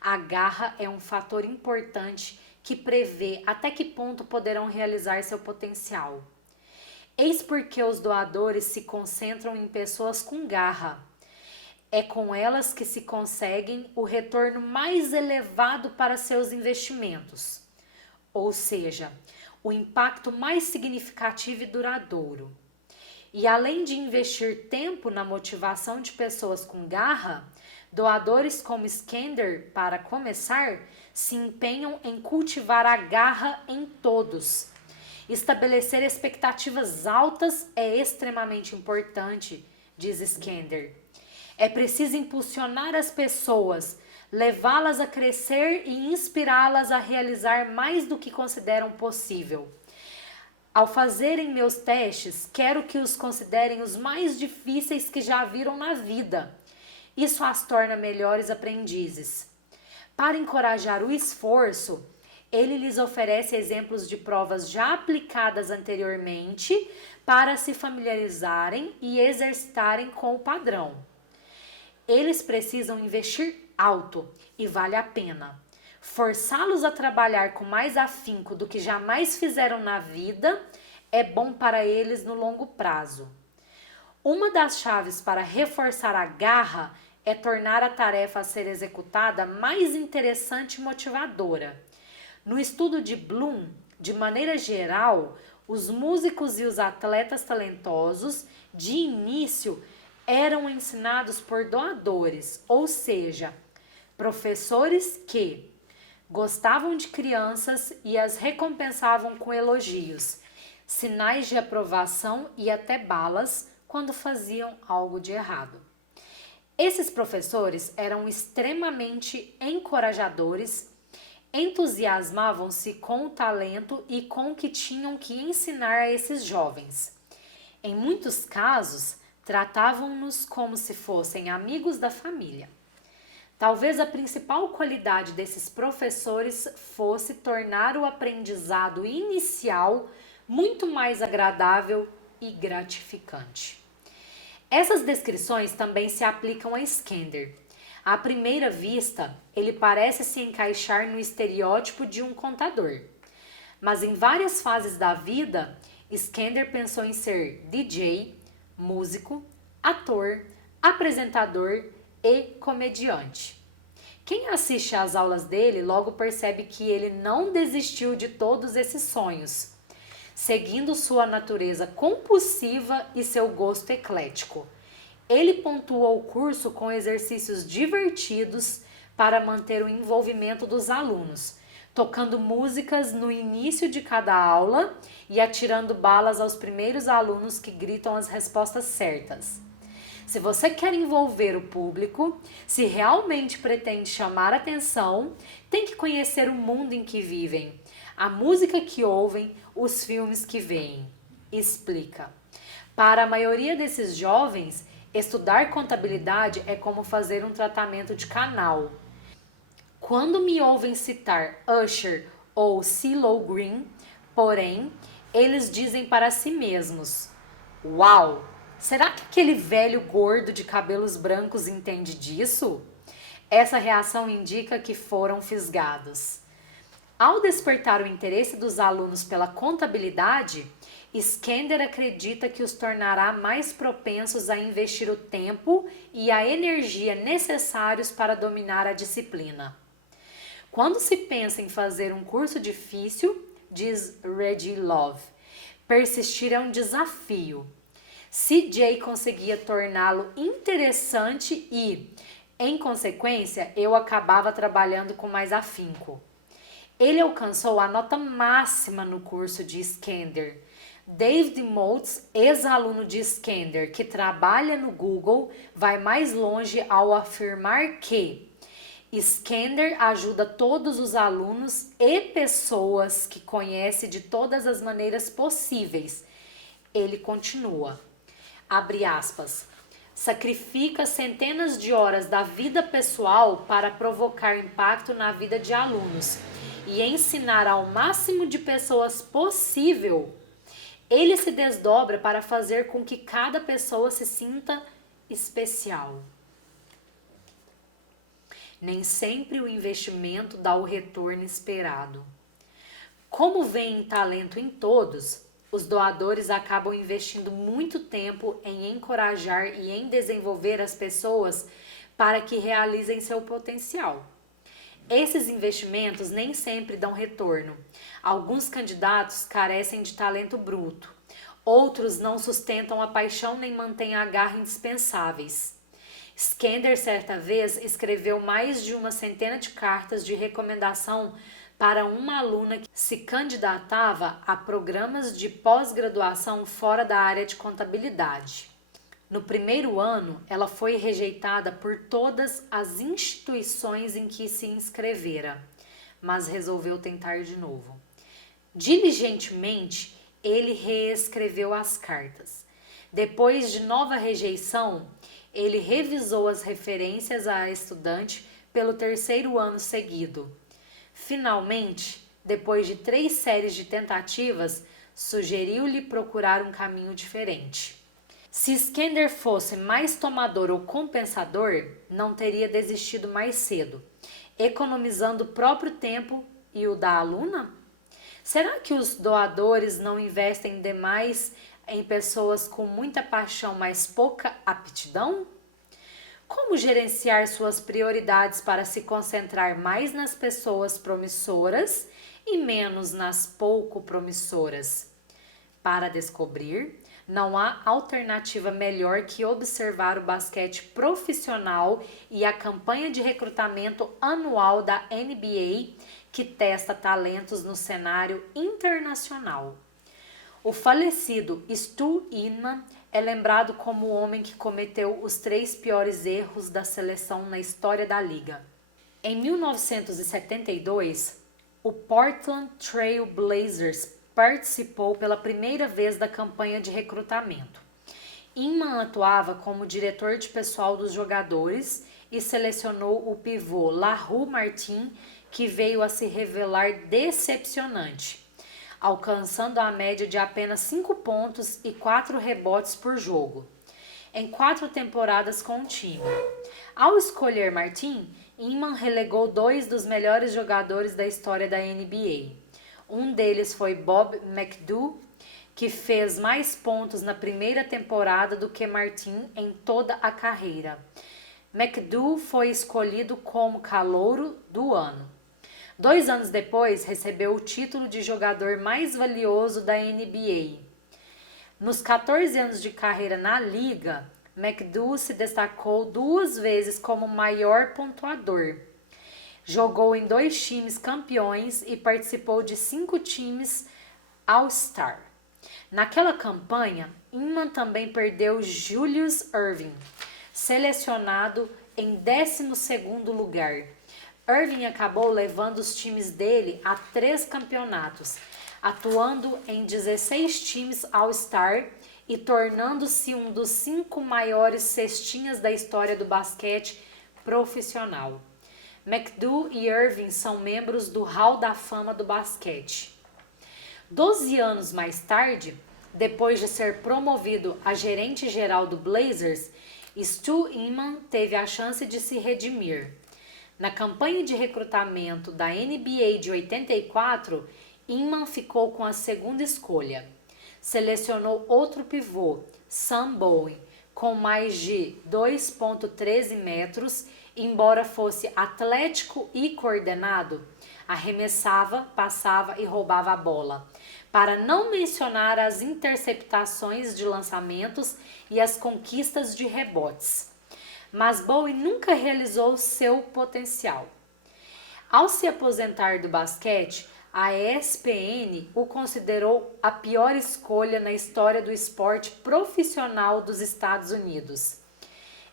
a garra é um fator importante que prevê até que ponto poderão realizar seu potencial. Eis porque os doadores se concentram em pessoas com garra. É com elas que se conseguem o retorno mais elevado para seus investimentos, ou seja, o impacto mais significativo e duradouro. E além de investir tempo na motivação de pessoas com garra, doadores como Skender, para começar, se empenham em cultivar a garra em todos. Estabelecer expectativas altas é extremamente importante, diz Skender. É preciso impulsionar as pessoas, levá-las a crescer e inspirá-las a realizar mais do que consideram possível. Ao fazerem meus testes, quero que os considerem os mais difíceis que já viram na vida. Isso as torna melhores aprendizes. Para encorajar o esforço, ele lhes oferece exemplos de provas já aplicadas anteriormente para se familiarizarem e exercitarem com o padrão. Eles precisam investir alto e vale a pena. Forçá-los a trabalhar com mais afinco do que jamais fizeram na vida é bom para eles no longo prazo. Uma das chaves para reforçar a garra é tornar a tarefa a ser executada mais interessante e motivadora. No estudo de Bloom, de maneira geral, os músicos e os atletas talentosos, de início, eram ensinados por doadores, ou seja, professores que gostavam de crianças e as recompensavam com elogios, sinais de aprovação e até balas quando faziam algo de errado. Esses professores eram extremamente encorajadores, entusiasmavam-se com o talento e com o que tinham que ensinar a esses jovens. Em muitos casos, tratavam-nos como se fossem amigos da família. Talvez a principal qualidade desses professores fosse tornar o aprendizado inicial muito mais agradável e gratificante. Essas descrições também se aplicam a Skender. À primeira vista, ele parece se encaixar no estereótipo de um contador. Mas em várias fases da vida, Skender pensou em ser DJ, músico, ator, apresentador e comediante. Quem assiste às aulas dele logo percebe que ele não desistiu de todos esses sonhos, seguindo sua natureza compulsiva e seu gosto eclético. Ele pontua o curso com exercícios divertidos para manter o envolvimento dos alunos, tocando músicas no início de cada aula e atirando balas aos primeiros alunos que gritam as respostas certas. Se você quer envolver o público, se realmente pretende chamar atenção, tem que conhecer o mundo em que vivem, a música que ouvem, os filmes que veem. Explica. Para a maioria desses jovens, estudar contabilidade é como fazer um tratamento de canal. Quando me ouvem citar Usher ou CeeLo Green, porém, eles dizem para si mesmos: "Uau! Será que aquele velho gordo de cabelos brancos entende disso?" Essa reação indica que foram fisgados. Ao despertar o interesse dos alunos pela contabilidade, Skender acredita que os tornará mais propensos a investir o tempo e a energia necessários para dominar a disciplina. Quando se pensa em fazer um curso difícil, diz Reggie Love, persistir é um desafio. CJ conseguia torná-lo interessante e, em consequência, eu acabava trabalhando com mais afinco. Ele alcançou a nota máxima no curso de Skender. David Moulds, ex-aluno de Skender, que trabalha no Google, vai mais longe ao afirmar que Skender ajuda todos os alunos e pessoas que conhece de todas as maneiras possíveis. Ele continua, abre aspas, sacrifica centenas de horas da vida pessoal para provocar impacto na vida de alunos e ensinar ao máximo de pessoas possível. Ele se desdobra para fazer com que cada pessoa se sinta especial. Nem sempre o investimento dá o retorno esperado. Como veem talento em todos, os doadores acabam investindo muito tempo em encorajar e em desenvolver as pessoas para que realizem seu potencial. Esses investimentos nem sempre dão retorno. Alguns candidatos carecem de talento bruto. Outros não sustentam a paixão nem mantêm a garra indispensáveis. Skender, certa vez, escreveu mais de uma centena de cartas de recomendação para uma aluna que se candidatava a programas de pós-graduação fora da área de contabilidade. No primeiro ano, ela foi rejeitada por todas as instituições em que se inscrevera, mas resolveu tentar de novo. Diligentemente, ele reescreveu as cartas. Depois de nova rejeição, ele revisou as referências à estudante pelo terceiro ano seguido. Finalmente, depois de 3 séries de tentativas, sugeriu-lhe procurar um caminho diferente. Se Skender fosse mais tomador ou compensador, não teria desistido mais cedo, economizando o próprio tempo e o da aluna? Será que os doadores não investem demais em pessoas com muita paixão, mas pouca aptidão? Como gerenciar suas prioridades para se concentrar mais nas pessoas promissoras e menos nas pouco promissoras? Para descobrir, não há alternativa melhor que observar o basquete profissional e a campanha de recrutamento anual da NBA, que testa talentos no cenário internacional. O falecido Stu Inman é lembrado como o homem que cometeu os 3 piores erros da seleção na história da liga. Em 1972, o Portland Trail Blazers participou pela primeira vez da campanha de recrutamento. Inman atuava como diretor de pessoal dos jogadores e selecionou o pivô LaRue Martin, que veio a se revelar decepcionante, alcançando a média de apenas 5 pontos e 4 rebotes por jogo, em 4 temporadas com o time. Ao escolher Martin, Inman relegou 2 dos melhores jogadores da história da NBA. Um deles foi Bob McAdoo, que fez mais pontos na primeira temporada do que Martin em toda a carreira. McAdoo foi escolhido como calouro do ano. 2 anos depois, recebeu o título de jogador mais valioso da NBA. Nos 14 anos de carreira na liga, McAdoo se destacou 2 vezes como maior pontuador. Jogou em 2 times campeões e participou de 5 times All-Star. Naquela campanha, Inman também perdeu Julius Erving, selecionado em 12º lugar. Erving acabou levando os times dele a 3 campeonatos, atuando em 16 times All-Star e tornando-se um dos 5 maiores cestinhas da história do basquete profissional. McAdoo e Erving são membros do Hall da Fama do basquete. 12 anos mais tarde, depois de ser promovido a gerente-geral do Blazers, Stu Inman teve a chance de se redimir. Na campanha de recrutamento da NBA de 84, Inman ficou com a 2ª escolha. Selecionou outro pivô, Sam Bowie, com mais de 2,13 metros, embora fosse atlético e coordenado, arremessava, passava e roubava a bola, para não mencionar as interceptações de lançamentos e as conquistas de rebotes. Mas Bowie nunca realizou seu potencial. Ao se aposentar do basquete, a ESPN o considerou a pior escolha na história do esporte profissional dos Estados Unidos.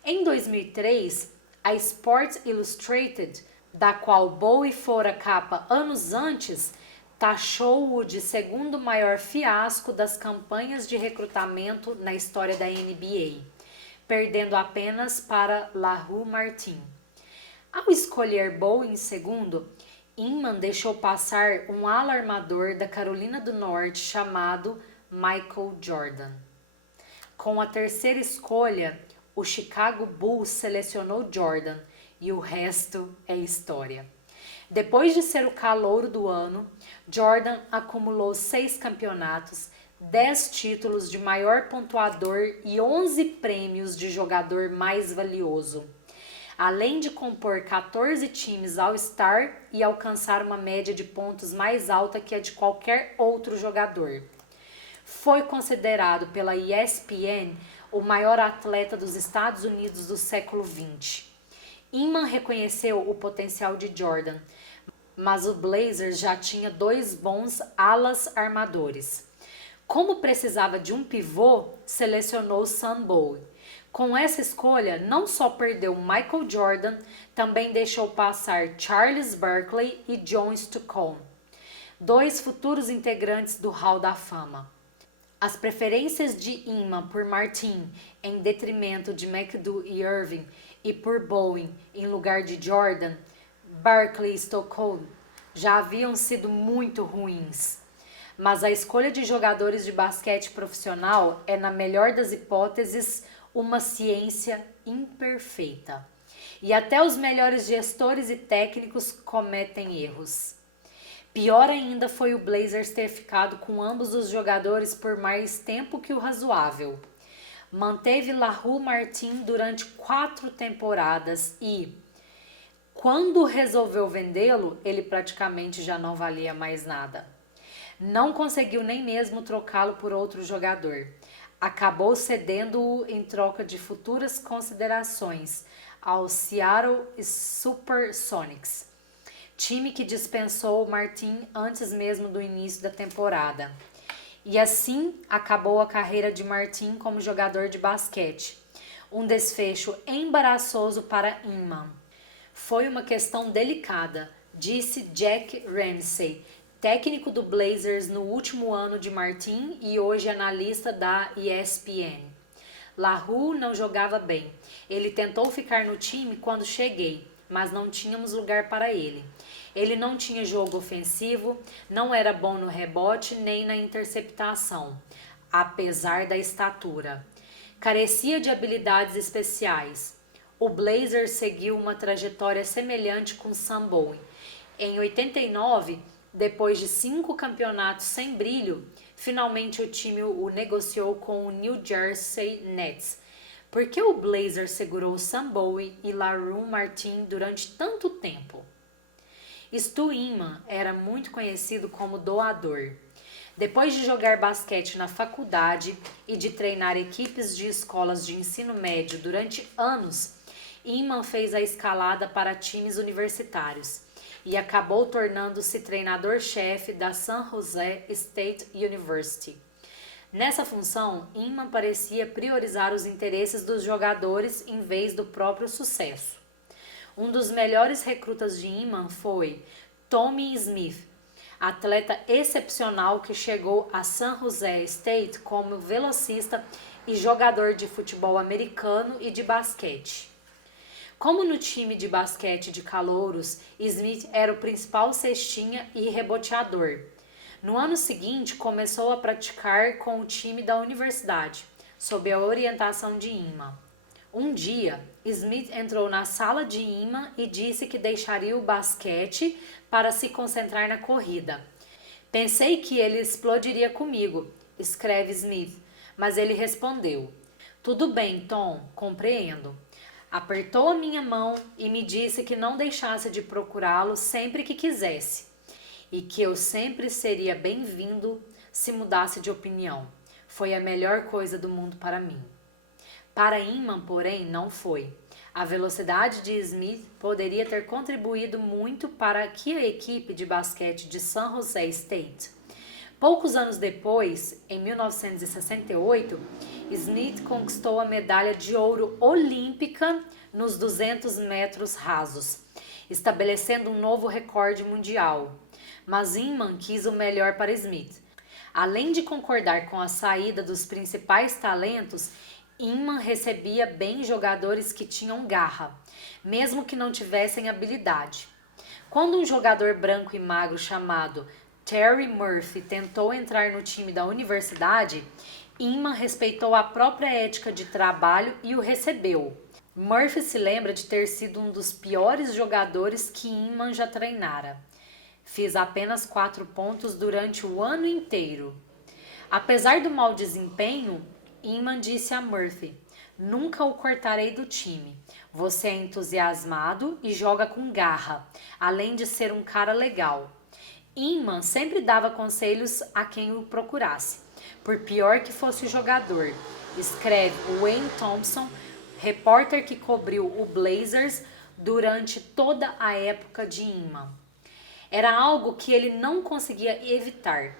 Em 2003, a Sports Illustrated, da qual Bowie fora capa anos antes, taxou-o de 2º maior fiasco das campanhas de recrutamento na história da NBA, perdendo apenas para LaRue Martin. Ao escolher Bowie em 2º, Inman deixou passar um ala armador da Carolina do Norte chamado Michael Jordan. Com a 3ª escolha, o Chicago Bulls selecionou Jordan e o resto é história. Depois de ser o calouro do ano, Jordan acumulou 6 campeonatos, 10 títulos de maior pontuador e 11 prêmios de jogador mais valioso, além de compor 14 times All-Star e alcançar uma média de pontos mais alta que a de qualquer outro jogador. Foi considerado pela ESPN o maior atleta dos Estados Unidos do século XX. Inman reconheceu o potencial de Jordan, mas o Blazers já tinha 2 bons alas armadores. Como precisava de um pivô, selecionou Sam Bowie. Com essa escolha, não só perdeu Michael Jordan, também deixou passar Charles Barkley e John Stockton. dois futuros integrantes do Hall da Fama. As preferências de Inman por Martin em detrimento de McAdoo e Irving e por Bowen em lugar de Jordan, Barkley e Stockton já haviam sido muito ruins. Mas a escolha de jogadores de basquete profissional é, na melhor das hipóteses, uma ciência imperfeita. E até os melhores gestores e técnicos cometem erros. Pior ainda foi o Blazers ter ficado com ambos os jogadores por mais tempo que o razoável. Manteve LaRue Martin durante 4 temporadas e, quando resolveu vendê-lo, ele praticamente já não valia mais nada. Não conseguiu nem mesmo trocá-lo por outro jogador. Acabou cedendo-o em troca de futuras considerações ao Seattle Supersonics, time que dispensou Martin antes mesmo do início da temporada. E assim acabou a carreira de Martin como jogador de basquete. Um desfecho embaraçoso para Inman. Foi uma questão delicada, disse Jack Ramsay, técnico do Blazers no último ano de Martin e hoje analista da ESPN. LaRue não jogava bem. Ele tentou ficar no time quando cheguei, mas não tínhamos lugar para ele. Ele não tinha jogo ofensivo, não era bom no rebote nem na interceptação, apesar da estatura. Carecia de habilidades especiais. O Blazers seguiu uma trajetória semelhante com Sam Bowen. Em 89, depois de 5 campeonatos sem brilho, finalmente o time o negociou com o New Jersey Nets. Por que o Blazers segurou Sam Bowen e LaRue Martin durante tanto tempo? Stu Inman era muito conhecido como doador. Depois de jogar basquete na faculdade e de treinar equipes de escolas de ensino médio durante anos, Inman fez a escalada para times universitários e acabou tornando-se treinador-chefe da San Jose State University. Nessa função, Inman parecia priorizar os interesses dos jogadores em vez do próprio sucesso. Um dos melhores recrutas de Inman foi Tommy Smith, atleta excepcional que chegou a San Jose State como velocista e jogador de futebol americano e de basquete. Como no time de basquete de calouros, Smith era o principal cestinha e reboteador. No ano seguinte, começou a praticar com o time da universidade, sob a orientação de Inman. Um dia, Smith entrou na sala de Inman e disse que deixaria o basquete para se concentrar na corrida. Pensei que ele explodiria comigo, escreve Smith, mas ele respondeu: "Tudo bem, Tom, compreendo." Apertou a minha mão e me disse que não deixasse de procurá-lo sempre que quisesse e que eu sempre seria bem-vindo se mudasse de opinião. Foi a melhor coisa do mundo para mim. Para Inman, porém, não foi. A velocidade de Smith poderia ter contribuído muito para que a equipe de basquete de San Jose State. Poucos anos depois, em 1968, Smith conquistou a medalha de ouro olímpica nos 200 metros rasos, estabelecendo um novo recorde mundial. Mas Inman quis o melhor para Smith. Além de concordar com a saída dos principais talentos, Inman recebia bem jogadores que tinham garra, mesmo que não tivessem habilidade. Quando um jogador branco e magro chamado Terry Murphy tentou entrar no time da universidade, Inman respeitou a própria ética de trabalho e o recebeu. Murphy se lembra de ter sido um dos piores jogadores que Inman já treinara. Fiz apenas 4 pontos durante o ano inteiro. Apesar do mau desempenho, Inman disse a Murphy: "Nunca o cortarei do time. Você é entusiasmado e joga com garra, além de ser um cara legal." Inman sempre dava conselhos a quem o procurasse, por pior que fosse o jogador, escreve Wayne Thompson, repórter que cobriu o Blazers durante toda a época de Inman. Era algo que ele não conseguia evitar.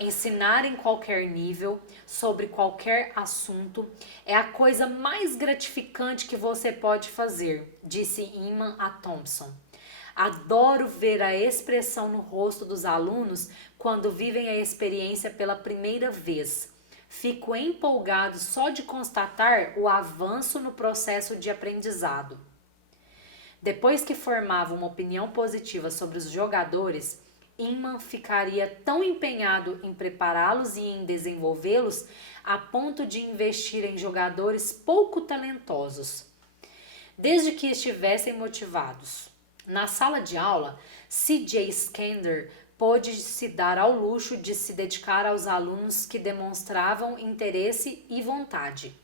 Ensinar em qualquer nível, sobre qualquer assunto, é a coisa mais gratificante que você pode fazer, disse Inman a Thompson. Adoro ver a expressão no rosto dos alunos quando vivem a experiência pela primeira vez. Fico empolgado só de constatar o avanço no processo de aprendizado. Depois que formava uma opinião positiva sobre os jogadores, Inman ficaria tão empenhado em prepará-los e em desenvolvê-los a ponto de investir em jogadores pouco talentosos, desde que estivessem motivados. Na sala de aula, C.J. Skander pôde se dar ao luxo de se dedicar aos alunos que demonstravam interesse e vontade.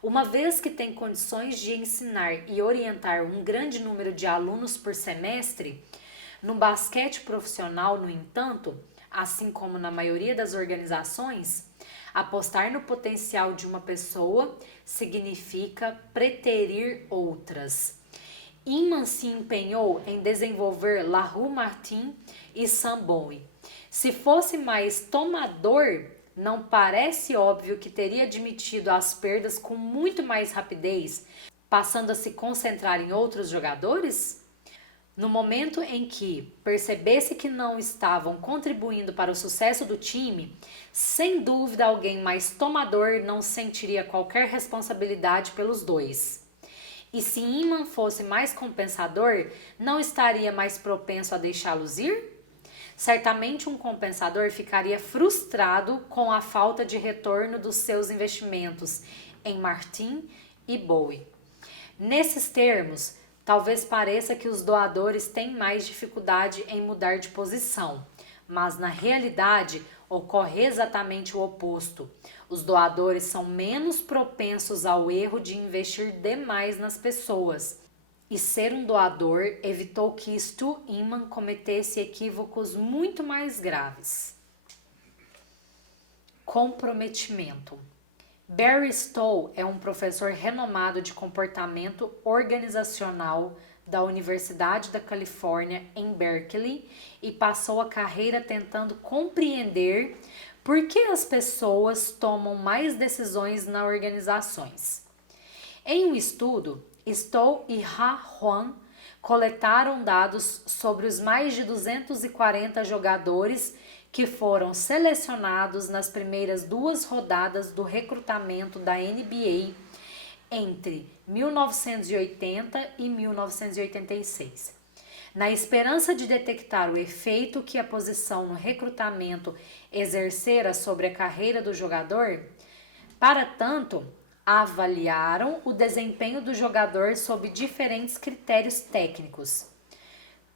Uma vez que tem condições de ensinar e orientar um grande número de alunos por semestre, no basquete profissional, no entanto, assim como na maioria das organizações, apostar no potencial de uma pessoa significa preterir outras. Inman se empenhou em desenvolver LaRue Martin e Sam Bowie. Se fosse mais tomador, não parece óbvio que teria admitido as perdas com muito mais rapidez, passando a se concentrar em outros jogadores? No momento em que percebesse que não estavam contribuindo para o sucesso do time, sem dúvida alguém mais tomador não sentiria qualquer responsabilidade pelos dois. E se Inman fosse mais compensador, não estaria mais propenso a deixá-los ir? Certamente um compensador ficaria frustrado com a falta de retorno dos seus investimentos em Martin e Bowie. Nesses termos, talvez pareça que os doadores têm mais dificuldade em mudar de posição, mas na realidade ocorre exatamente o oposto. Os doadores são menos propensos ao erro de investir demais nas pessoas. E ser um doador evitou que Stu Inman cometesse equívocos muito mais graves. Comprometimento. Barry Stoll é um professor renomado de comportamento organizacional da Universidade da Califórnia em Berkeley e passou a carreira tentando compreender por que as pessoas tomam mais decisões nas organizações. Em um estudo, Stoll e Ha Huan coletaram dados sobre os mais de 240 jogadores que foram selecionados nas primeiras 2 rodadas do recrutamento da NBA entre 1980 e 1986. Na esperança de detectar o efeito que a posição no recrutamento exercera sobre a carreira do jogador, para tanto, avaliaram o desempenho do jogador sob diferentes critérios técnicos: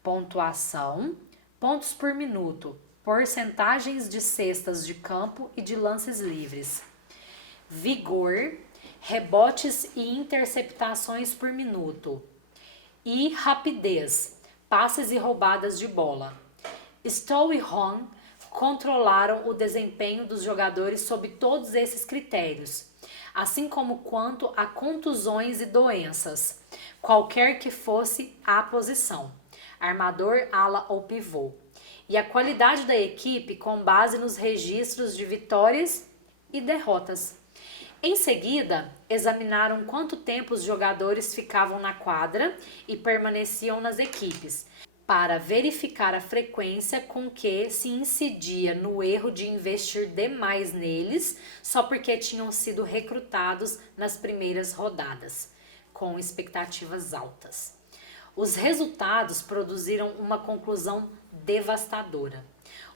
pontuação, pontos por minuto, porcentagens de cestas de campo e de lances livres, vigor, rebotes e interceptações por minuto, e rapidez, passes e roubadas de bola. Stoll e Hong controlaram o desempenho dos jogadores sob todos esses critérios, assim como quanto a contusões e doenças, qualquer que fosse a posição, armador, ala ou pivô, e a qualidade da equipe com base nos registros de vitórias e derrotas. Em seguida, examinaram quanto tempo os jogadores ficavam na quadra e permaneciam nas equipes, para verificar a frequência com que se incidia no erro de investir demais neles só porque tinham sido recrutados nas primeiras rodadas, com expectativas altas. Os resultados produziram uma conclusão devastadora.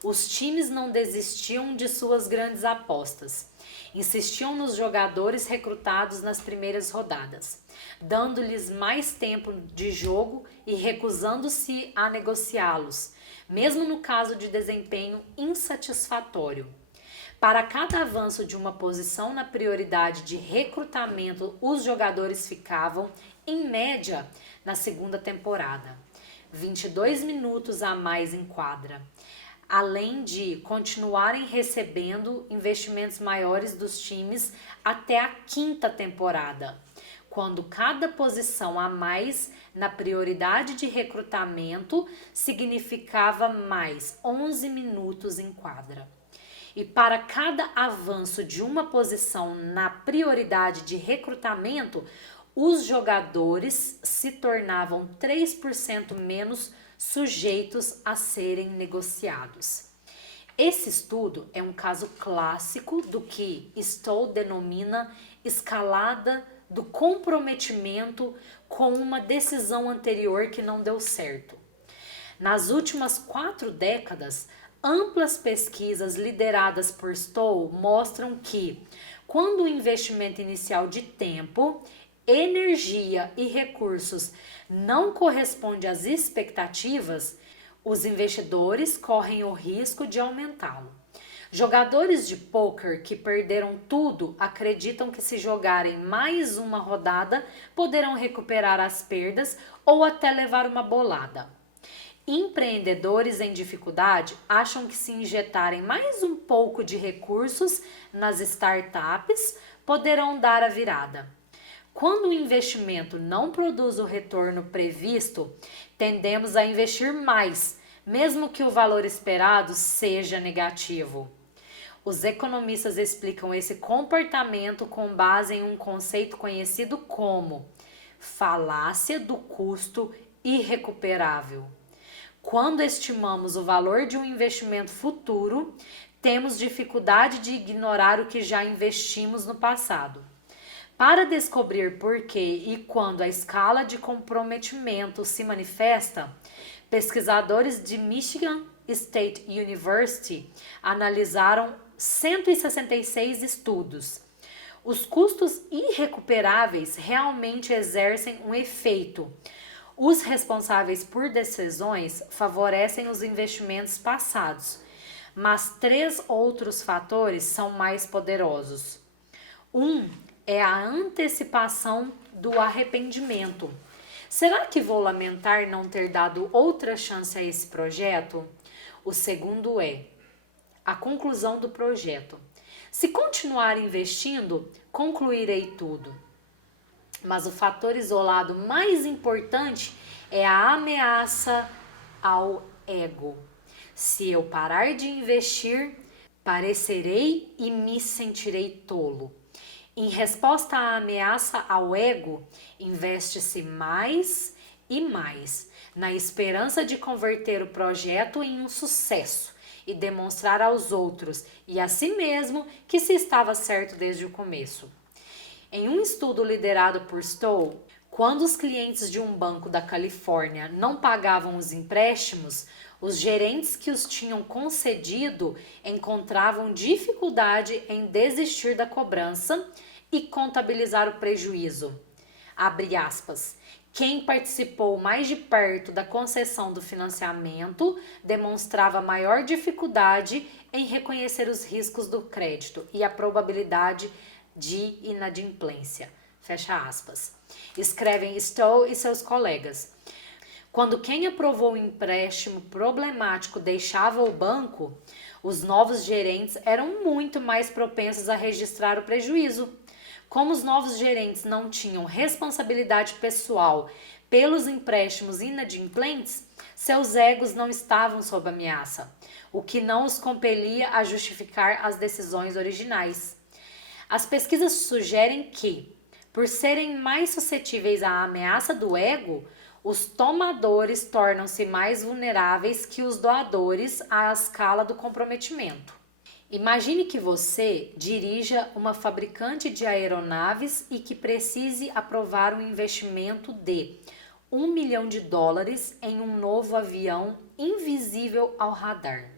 Os times não desistiam de suas grandes apostas. Insistiam nos jogadores recrutados nas primeiras rodadas, dando-lhes mais tempo de jogo e recusando-se a negociá-los, mesmo no caso de desempenho insatisfatório. Para cada avanço de uma posição na prioridade de recrutamento, os jogadores ficavam, em média, na segunda temporada, 22 minutos a mais em quadra, além de continuarem recebendo investimentos maiores dos times até a 5ª temporada, quando cada posição a mais na prioridade de recrutamento significava mais 11 minutos em quadra. E para cada avanço de uma posição na prioridade de recrutamento, os jogadores se tornavam 3% menos sujeitos a serem negociados. Esse estudo é um caso clássico do que Stoll denomina escalada do comprometimento com uma decisão anterior que não deu certo. Nas últimas 4 décadas, amplas pesquisas lideradas por Stoll mostram que, quando o investimento inicial de tempo, energia e recursos não corresponde às expectativas, os investidores correm o risco de aumentá-lo. Jogadores de pôquer que perderam tudo acreditam que, se jogarem mais uma rodada, poderão recuperar as perdas ou até levar uma bolada. Empreendedores em dificuldade acham que, se injetarem mais um pouco de recursos nas startups, poderão dar a virada. Quando o investimento não produz o retorno previsto, tendemos a investir mais, mesmo que o valor esperado seja negativo. Os economistas explicam esse comportamento com base em um conceito conhecido como falácia do custo irrecuperável. Quando estimamos o valor de um investimento futuro, temos dificuldade de ignorar o que já investimos no passado. Para descobrir por que e quando a escala de comprometimento se manifesta, pesquisadores de Michigan State University analisaram 166 estudos. Os custos irrecuperáveis realmente exercem um efeito. Os responsáveis por decisões favorecem os investimentos passados, mas 3 outros fatores são mais poderosos. É a antecipação do arrependimento. Será que vou lamentar não ter dado outra chance a esse projeto? O segundo é a conclusão do projeto. Se continuar investindo, concluirei tudo. Mas o fator isolado mais importante é a ameaça ao ego. Se eu parar de investir, parecerei e me sentirei tolo. Em resposta à ameaça ao ego, investe-se mais e mais, na esperança de converter o projeto em um sucesso e demonstrar aos outros e a si mesmo que se estava certo desde o começo. Em um estudo liderado por Stoll, quando os clientes de um banco da Califórnia não pagavam os empréstimos, os gerentes que os tinham concedido encontravam dificuldade em desistir da cobrança e contabilizar o prejuízo. Abre aspas. Quem participou mais de perto da concessão do financiamento demonstrava maior dificuldade em reconhecer os riscos do crédito e a probabilidade de inadimplência. Fecha aspas. Escrevem Stoll e seus colegas. Quando quem aprovou o empréstimo problemático deixava o banco, os novos gerentes eram muito mais propensos a registrar o prejuízo. Como os novos gerentes não tinham responsabilidade pessoal pelos empréstimos inadimplentes, seus egos não estavam sob ameaça, o que não os compelia a justificar as decisões originais. As pesquisas sugerem que, por serem mais suscetíveis à ameaça do ego, os tomadores tornam-se mais vulneráveis que os doadores à escala do comprometimento. Imagine que você dirija uma fabricante de aeronaves e que precise aprovar um investimento de $1 milhão em um novo avião invisível ao radar.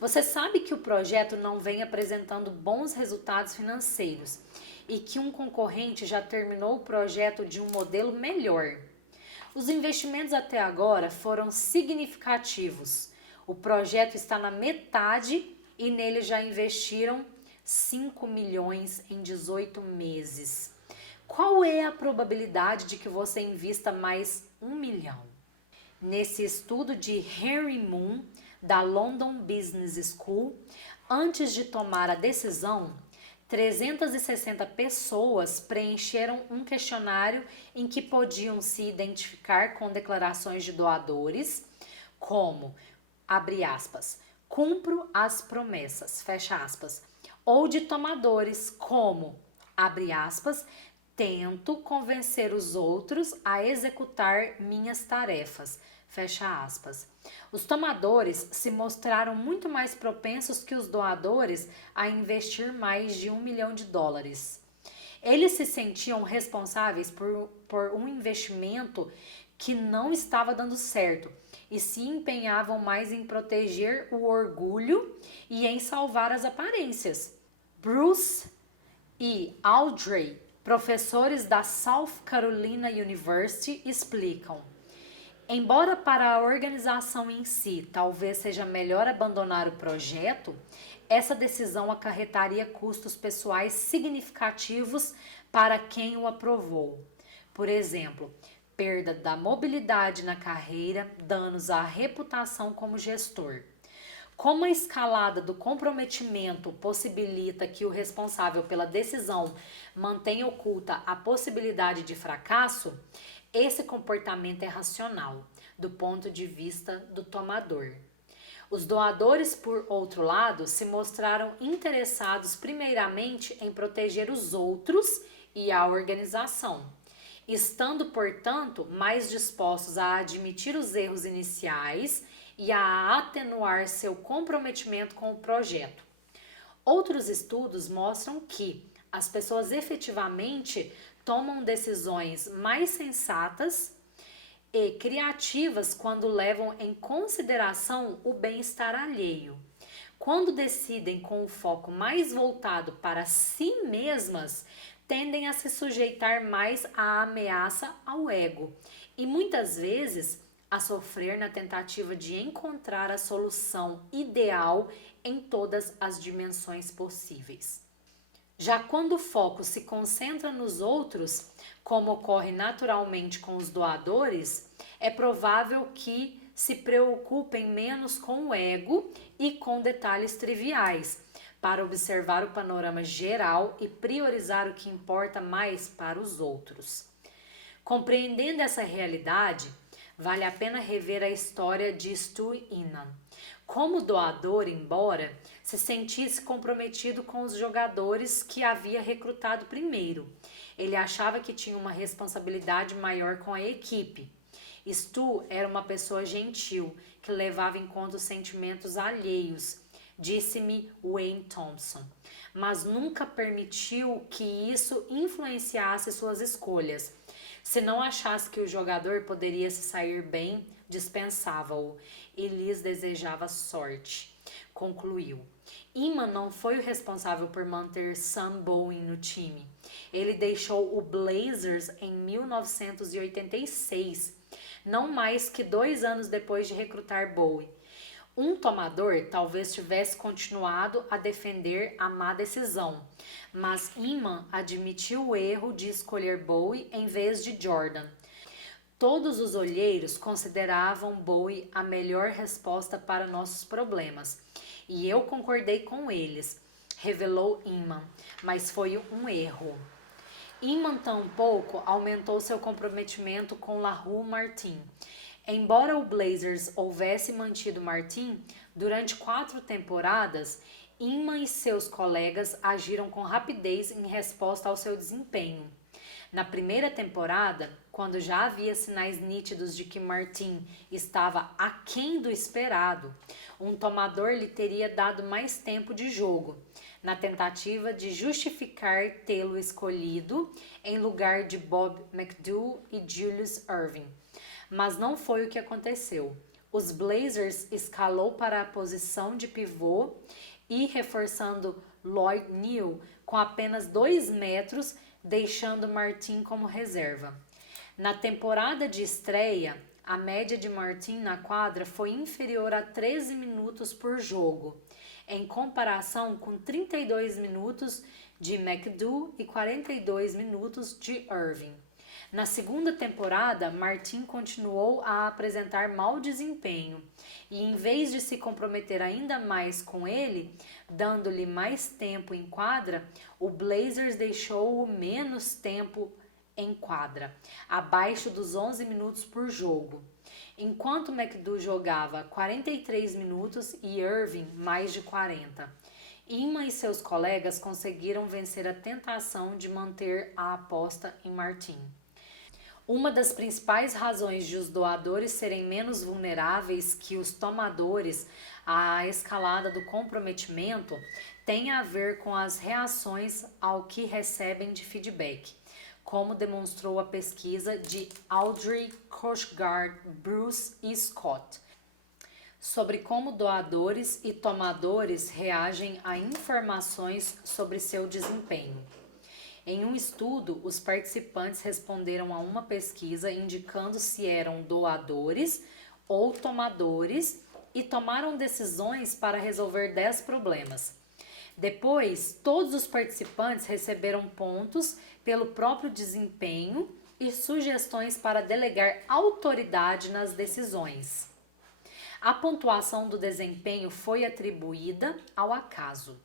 Você sabe que o projeto não vem apresentando bons resultados financeiros e que um concorrente já terminou o projeto de um modelo melhor. Os investimentos até agora foram significativos. O projeto está na metade e nele já investiram 5 milhões em 18 meses. Qual é a probabilidade de que você invista mais 1 milhão? Nesse estudo de Henry Moon, da London Business School, antes de tomar a decisão, 360 pessoas preencheram um questionário em que podiam se identificar com declarações de doadores, como, abre aspas, cumpro as promessas, fecha aspas, ou de tomadores, como, abre aspas, tento convencer os outros a executar minhas tarefas, Fecha aspas. Os tomadores se mostraram muito mais propensos que os doadores a investir mais de $1 milhão. Eles se sentiam responsáveis por um investimento que não estava dando certo e se empenhavam mais em proteger o orgulho e em salvar as aparências. Bruce e Audrey, professores da South Carolina University, explicam: embora para a organização em si talvez seja melhor abandonar o projeto, essa decisão acarretaria custos pessoais significativos para quem o aprovou. Por exemplo, perda da mobilidade na carreira, danos à reputação como gestor. Como a escalada do comprometimento possibilita que o responsável pela decisão mantenha oculta a possibilidade de fracasso, esse comportamento é racional, do ponto de vista do tomador. Os doadores, por outro lado, se mostraram interessados primeiramente em proteger os outros e a organização, estando, portanto, mais dispostos a admitir os erros iniciais e a atenuar seu comprometimento com o projeto. Outros estudos mostram que as pessoas efetivamente tomam decisões mais sensatas e criativas quando levam em consideração o bem-estar alheio. Quando decidem com o foco mais voltado para si mesmas, tendem a se sujeitar mais à ameaça ao ego e muitas vezes a sofrer na tentativa de encontrar a solução ideal em todas as dimensões possíveis. Já quando o foco se concentra nos outros, como ocorre naturalmente com os doadores, é provável que se preocupem menos com o ego e com detalhes triviais, para observar o panorama geral e priorizar o que importa mais para os outros. Compreendendo essa realidade, vale a pena rever a história de Stu Inman. Como doador, embora se sentisse comprometido com os jogadores que havia recrutado primeiro, ele achava que tinha uma responsabilidade maior com a equipe. Stu era uma pessoa gentil, que levava em conta os sentimentos alheios, disse-me Wayne Thompson, mas nunca permitiu que isso influenciasse suas escolhas. Se não achasse que o jogador poderia se sair bem, dispensava-o e lhes desejava sorte, concluiu. Inman não foi o responsável por manter Sam Bowie no time. Ele deixou o Blazers em 1986, não mais que 2 anos depois de recrutar Bowie. Um tomador talvez tivesse continuado a defender a má decisão, mas Inman admitiu o erro de escolher Bowie em vez de Jordan. Todos os olheiros consideravam Bowie a melhor resposta para nossos problemas, e eu concordei com eles, revelou Inman, mas foi um erro. Inman tampouco aumentou seu comprometimento com LaRue Martin. Embora o Blazers houvesse mantido Martin durante 4 temporadas, Inman e seus colegas agiram com rapidez em resposta ao seu desempenho. Na primeira temporada, quando já havia sinais nítidos de que Martin estava aquém do esperado, um tomador lhe teria dado mais tempo de jogo, na tentativa de justificar tê-lo escolhido em lugar de Bob McAdoo e Julius Erving. Mas não foi o que aconteceu. Os Blazers escalou para a posição de pivô e reforçando Lloyd Neal com apenas 2 metros, deixando Martin como reserva. Na temporada de estreia, a média de Martin na quadra foi inferior a 13 minutos por jogo, em comparação com 32 minutos de McAdoo e 42 minutos de Erving. Na segunda temporada, Martin continuou a apresentar mau desempenho e, em vez de se comprometer ainda mais com ele, dando-lhe mais tempo em quadra, o Blazers deixou-o menos tempo em quadra, abaixo dos 11 minutos por jogo, enquanto McAdoo jogava 43 minutos e Erving mais de 40. Inman e seus colegas conseguiram vencer a tentação de manter a aposta em Martin. Uma das principais razões de os doadores serem menos vulneráveis que os tomadores à escalada do comprometimento tem a ver com as reações ao que recebem de feedback, como demonstrou a pesquisa de Audrey Koshgard, Bruce e Scott, sobre como doadores e tomadores reagem a informações sobre seu desempenho. Em um estudo, os participantes responderam a uma pesquisa indicando se eram doadores ou tomadores e tomaram decisões para resolver 10 problemas. Depois, todos os participantes receberam pontos pelo próprio desempenho e sugestões para delegar autoridade nas decisões. A pontuação do desempenho foi atribuída ao acaso,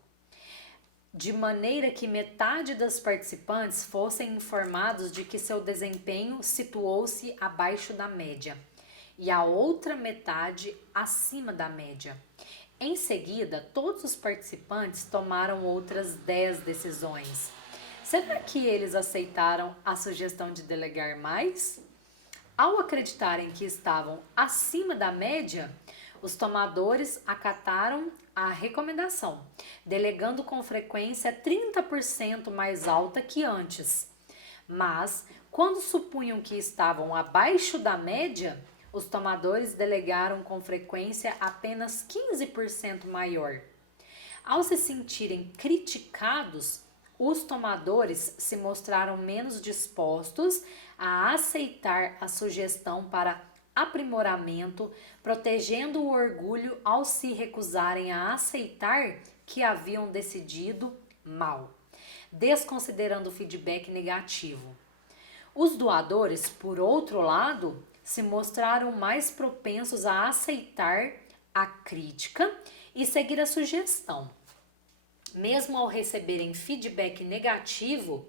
de maneira que metade dos participantes fossem informados de que seu desempenho situou-se abaixo da média e a outra metade acima da média. Em seguida, todos os participantes tomaram outras 10 decisões. Será que eles aceitaram a sugestão de delegar mais? Ao acreditarem que estavam acima da média, os tomadores acataram a recomendação, delegando com frequência 30% mais alta que antes. Mas, quando supunham que estavam abaixo da média, os tomadores delegaram com frequência apenas 15% maior. Ao se sentirem criticados, os tomadores se mostraram menos dispostos a aceitar a sugestão para aprimoramento, protegendo o orgulho ao se recusarem a aceitar que haviam decidido mal, desconsiderando o feedback negativo. Os doadores, por outro lado, se mostraram mais propensos a aceitar a crítica e seguir a sugestão. Mesmo ao receberem feedback negativo,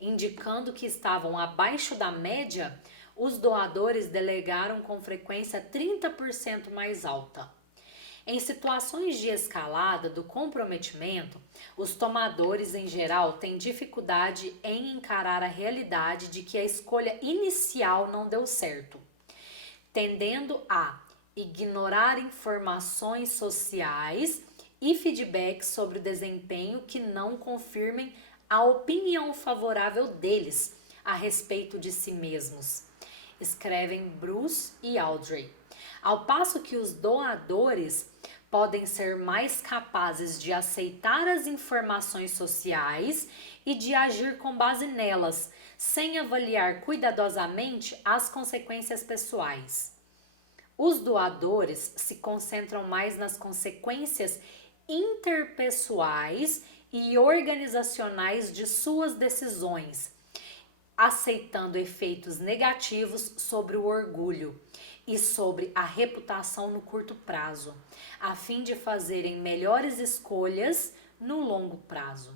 indicando que estavam abaixo da média, os doadores delegaram com frequência 30% mais alta. Em situações de escalada do comprometimento, os tomadores em geral têm dificuldade em encarar a realidade de que a escolha inicial não deu certo, tendendo a ignorar informações sociais e feedbacks sobre o desempenho que não confirmem a opinião favorável deles a respeito de si mesmos, escrevem Bruce e Audrey. Ao passo que os doadores podem ser mais capazes de aceitar as informações sociais e de agir com base nelas, sem avaliar cuidadosamente as consequências pessoais. Os doadores se concentram mais nas consequências interpessoais e organizacionais de suas decisões, aceitando efeitos negativos sobre o orgulho e sobre a reputação no curto prazo, a fim de fazerem melhores escolhas no longo prazo.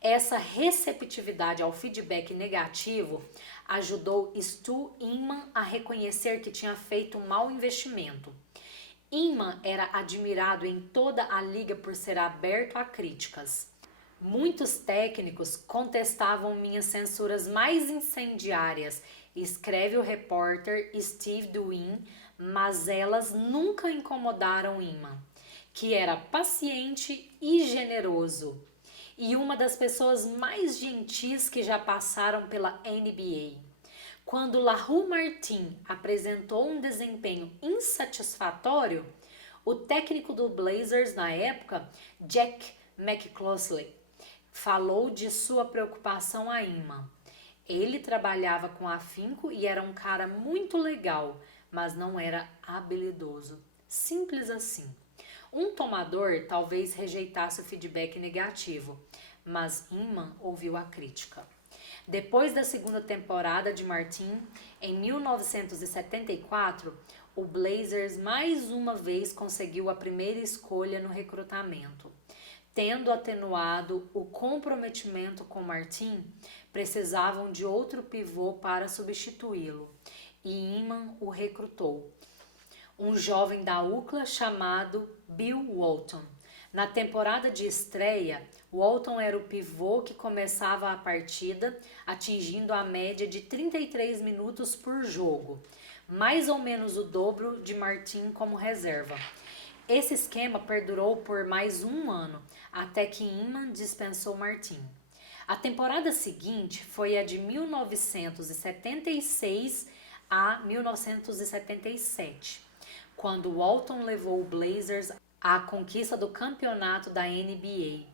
Essa receptividade ao feedback negativo ajudou Stu Inman a reconhecer que tinha feito um mau investimento. Inman era admirado em toda a liga por ser aberto a críticas. Muitos técnicos contestavam minhas censuras mais incendiárias, escreve o repórter Steve Dewey, mas elas nunca incomodaram Inman, que era paciente e generoso, e uma das pessoas mais gentis que já passaram pela NBA. Quando LaRue Martin apresentou um desempenho insatisfatório, o técnico do Blazers na época, Jack McCloskey, falou de sua preocupação a Inman. Ele trabalhava com afinco e era um cara muito legal, mas não era habilidoso. Simples assim. Um tomador talvez rejeitasse o feedback negativo, mas Inman ouviu a crítica. Depois da segunda temporada de Martin, em 1974, o Blazers mais uma vez conseguiu a primeira escolha no recrutamento. Tendo atenuado o comprometimento com Martin, precisavam de outro pivô para substituí-lo, e Inman o recrutou. Um jovem da UCLA chamado Bill Walton, Na temporada de estreia, Walton era o pivô que começava a partida, atingindo a média de 33 minutos por jogo, mais ou menos o dobro de Martin como reserva. Esse esquema perdurou por mais um ano, até que Inman dispensou Martin. A temporada seguinte foi a de 1976 a 1977, quando Walton levou o Blazers à conquista do campeonato da NBA,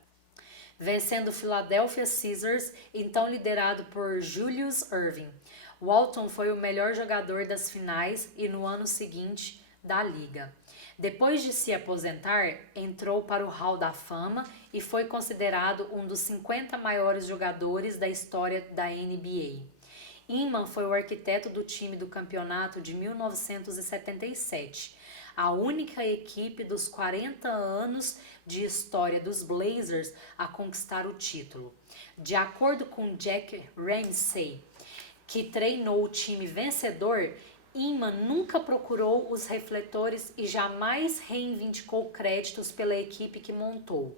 vencendo o Philadelphia Sixers, então liderado por Julius Erving. Walton foi o melhor jogador das finais e no ano seguinte da liga. Depois de se aposentar, entrou para o Hall da Fama e foi considerado um dos 50 maiores jogadores da história da NBA. Inman foi o arquiteto do time do campeonato de 1977, a única equipe dos 40 anos de história dos Blazers a conquistar o título. De acordo com Jack Ramsay, que treinou o time vencedor, Inman nunca procurou os refletores e jamais reivindicou créditos pela equipe que montou,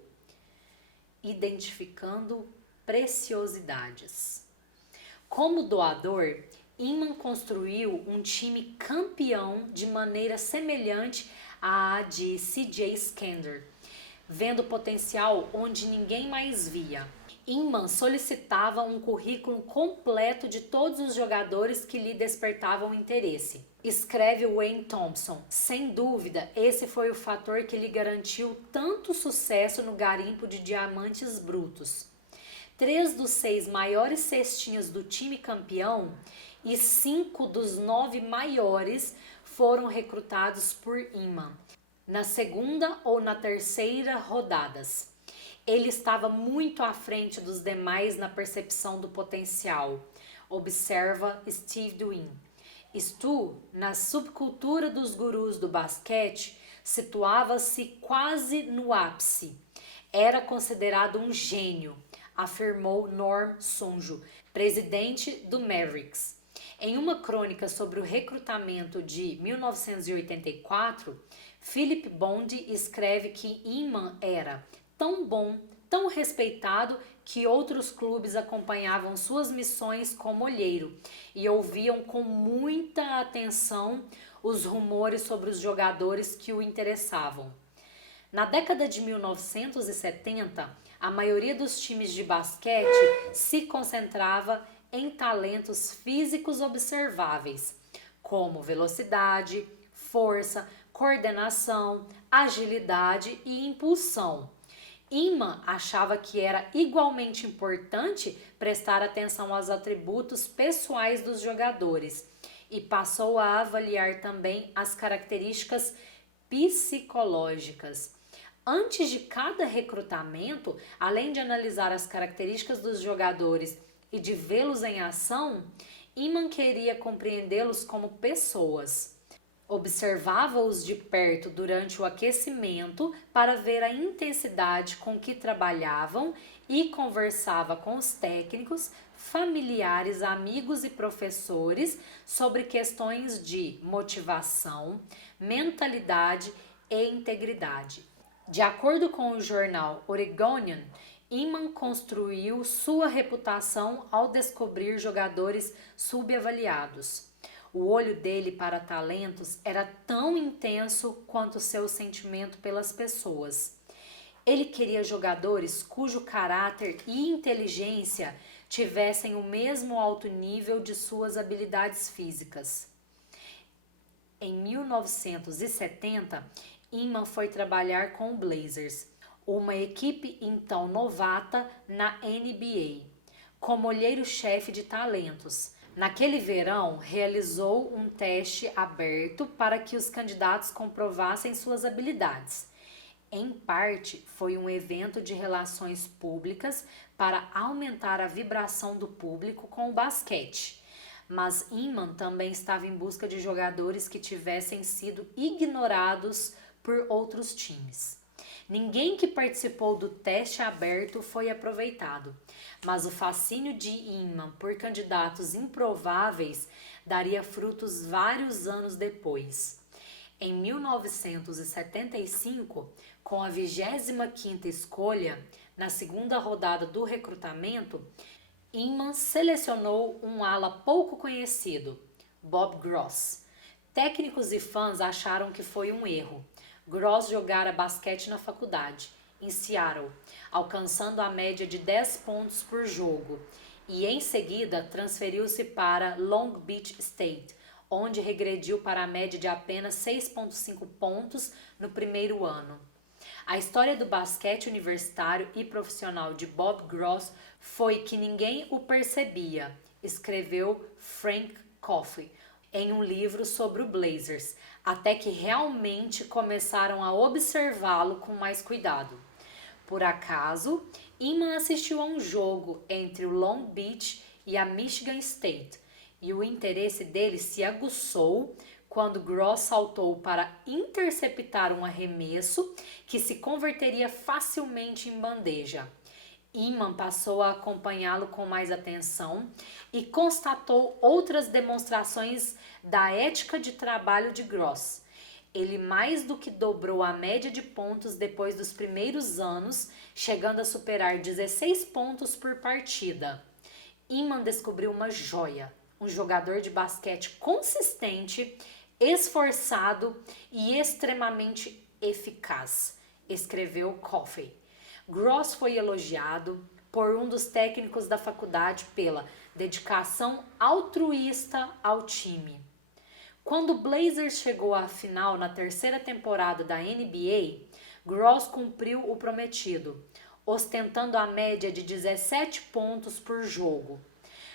identificando preciosidades. Como doador, Inman construiu um time campeão de maneira semelhante à de C.J. Skander, vendo potencial onde ninguém mais via. Inman solicitava um currículo completo de todos os jogadores que lhe despertavam interesse. Escreve Wayne Thompson. Sem dúvida, esse foi o fator que lhe garantiu tanto sucesso no garimpo de diamantes brutos. 3 dos 6 maiores cestinhas do time campeão e 5 dos 9 maiores foram recrutados por Inman, na segunda ou na terceira rodadas. Ele estava muito à frente dos demais na percepção do potencial, observa Steve Dwyn. Stu, na subcultura dos gurus do basquete, situava-se quase no ápice. Era considerado um gênio, afirmou Norm Sonjo, presidente do Mavericks. Em uma crônica sobre o recrutamento de 1984, Philip Bondi escreve que Inman era tão bom, tão respeitado, que outros clubes acompanhavam suas missões como olheiro e ouviam com muita atenção os rumores sobre os jogadores que o interessavam. Na década de 1970, a maioria dos times de basquete se concentrava em talentos físicos observáveis, como velocidade, força, coordenação, agilidade e impulsão. Inman achava que era igualmente importante prestar atenção aos atributos pessoais dos jogadores e passou a avaliar também as características psicológicas. Antes de cada recrutamento, além de analisar as características dos jogadores e de vê-los em ação, Inman queria compreendê-los como pessoas. Observava-os de perto durante o aquecimento para ver a intensidade com que trabalhavam e conversava com os técnicos, familiares, amigos e professores sobre questões de motivação, mentalidade e integridade. De acordo com o jornal Oregonian, Inman construiu sua reputação ao descobrir jogadores subavaliados. O olho dele para talentos era tão intenso quanto seu sentimento pelas pessoas. Ele queria jogadores cujo caráter e inteligência tivessem o mesmo alto nível de suas habilidades físicas. Em 1970, Inman foi trabalhar com o Blazers, uma equipe então novata na NBA, como olheiro-chefe de talentos. Naquele verão, realizou um teste aberto para que os candidatos comprovassem suas habilidades. Em parte, foi um evento de relações públicas para aumentar a vibração do público com o basquete. Mas Inman também estava em busca de jogadores que tivessem sido ignorados por outros times. Ninguém que participou do teste aberto foi aproveitado, mas o fascínio de Inman por candidatos improváveis daria frutos vários anos depois. Em 1975, com a 25ª escolha, na segunda rodada do recrutamento, Inman selecionou um ala pouco conhecido, Bob Gross. Técnicos e fãs acharam que foi um erro. Gross jogara basquete na faculdade, em Seattle, alcançando a média de 10 pontos por jogo, e em seguida transferiu-se para Long Beach State, onde regrediu para a média de apenas 6,5 pontos no primeiro ano. A história do basquete universitário e profissional de Bob Gross foi que ninguém o percebia, escreveu Frank Coffey em um livro sobre o Blazers, até que realmente começaram a observá-lo com mais cuidado. Por acaso, Inman assistiu a um jogo entre o Long Beach e a Michigan State, e o interesse dele se aguçou quando Gross saltou para interceptar um arremesso que se converteria facilmente em bandeja. Inman passou a acompanhá-lo com mais atenção e constatou outras demonstrações da ética de trabalho de Gross. Ele mais do que dobrou a média de pontos depois dos primeiros anos, chegando a superar 16 pontos por partida. Inman descobriu uma joia, um jogador de basquete consistente, esforçado e extremamente eficaz, escreveu Coffey. Gross foi elogiado por um dos técnicos da faculdade pela dedicação altruísta ao time. Quando o Blazers chegou à final na terceira temporada da NBA, Gross cumpriu o prometido, ostentando a média de 17 pontos por jogo.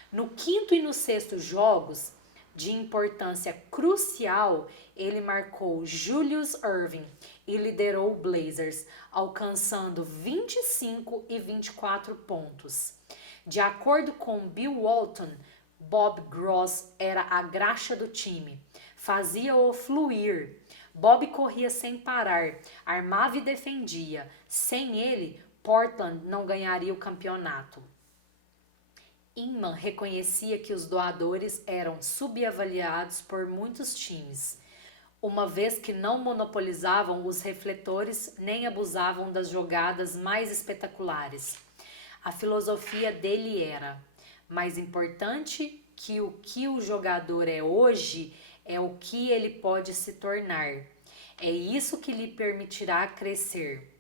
No quinto e no sexto jogos, de importância crucial, ele marcou Julius Erving e liderou o Blazers, alcançando 25 e 24 pontos. De acordo com Bill Walton, Bob Gross era a graxa do time, fazia-o fluir. Bob corria sem parar, armava e defendia. Sem ele, Portland não ganharia o campeonato. Inman reconhecia que os doadores eram subavaliados por muitos times, uma vez que não monopolizavam os refletores nem abusavam das jogadas mais espetaculares. A filosofia dele era: mais importante que o jogador é hoje é o que ele pode se tornar. É isso que lhe permitirá crescer.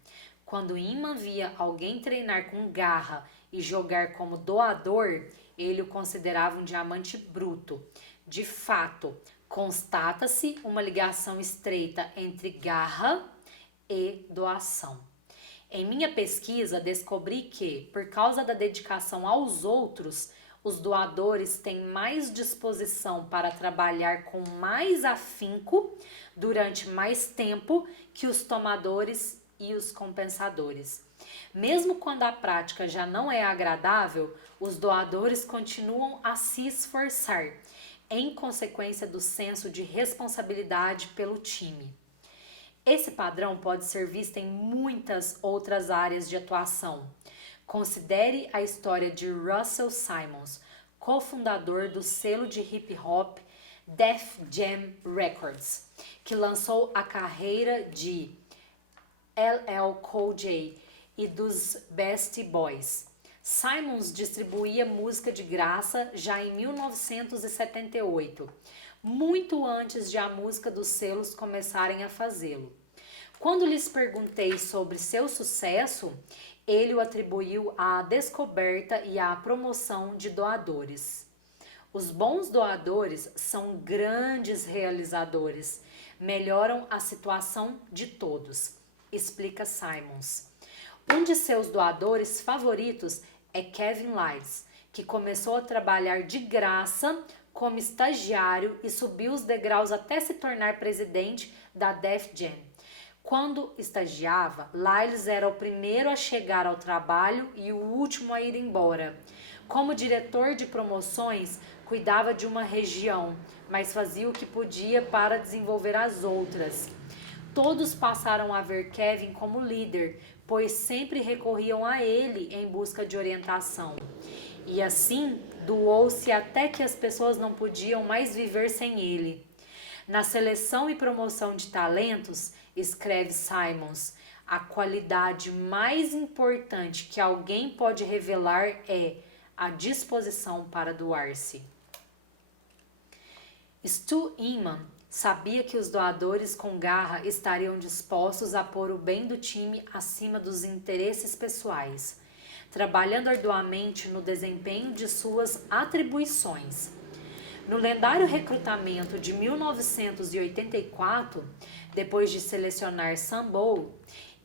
Quando Inman via alguém treinar com garra e jogar como doador, ele o considerava um diamante bruto. De fato, constata-se uma ligação estreita entre garra e doação. Em minha pesquisa, descobri que, por causa da dedicação aos outros, os doadores têm mais disposição para trabalhar com mais afinco durante mais tempo que os tomadores e os compensadores. Mesmo quando a prática já não é agradável, os doadores continuam a se esforçar, em consequência do senso de responsabilidade pelo time. Esse padrão pode ser visto em muitas outras áreas de atuação. Considere a história de Russell Simmons, cofundador do selo de hip hop Def Jam Records, que lançou a carreira de LL Cool J e dos Beastie Boys. Simmons distribuía música de graça já em 1978, muito antes de a música dos selos começarem a fazê-lo. Quando lhes perguntei sobre seu sucesso, ele o atribuiu à descoberta e à promoção de doadores. Os bons doadores são grandes realizadores, melhoram a situação de todos, explica Simmons. Um de seus doadores favoritos é Kevin Liles, que começou a trabalhar de graça como estagiário e subiu os degraus até se tornar presidente da Def Jam. Quando estagiava, Liles era o primeiro a chegar ao trabalho e o último a ir embora. Como diretor de promoções, cuidava de uma região, mas fazia o que podia para desenvolver as outras. Todos passaram a ver Kevin como líder, pois sempre recorriam a ele em busca de orientação. E assim, doou-se até que as pessoas não podiam mais viver sem ele. Na seleção e promoção de talentos, escreve Simons, a qualidade mais importante que alguém pode revelar é a disposição para doar-se. Stu Inman sabia que os doadores com garra estariam dispostos a pôr o bem do time acima dos interesses pessoais, trabalhando arduamente no desempenho de suas atribuições. No lendário recrutamento de 1984, depois de selecionar Sam Bowl,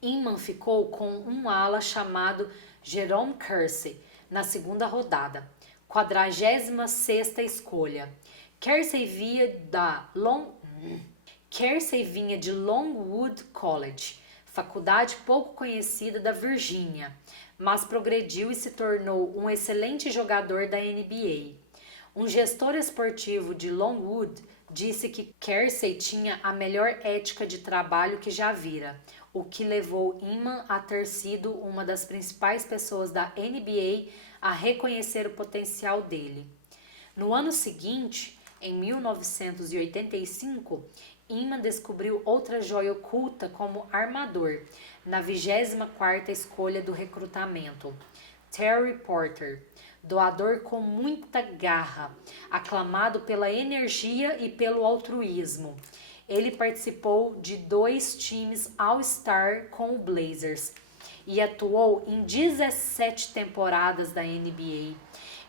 Inman ficou com um ala chamado Jerome Kersey na segunda rodada, 46ª escolha. Kersey vinha de Longwood College, faculdade pouco conhecida da Virgínia, mas progrediu e se tornou um excelente jogador da NBA. Um gestor esportivo de Longwood disse que Kersey tinha a melhor ética de trabalho que já vira, o que levou Inman a ter sido uma das principais pessoas da NBA a reconhecer o potencial dele. No ano seguinte, em 1985, Inman descobriu outra joia oculta como armador, na 24ª escolha do recrutamento, Terry Porter, doador com muita garra, aclamado pela energia e pelo altruísmo. Ele participou de 2 times All-Star com o Blazers e atuou em 17 temporadas da NBA.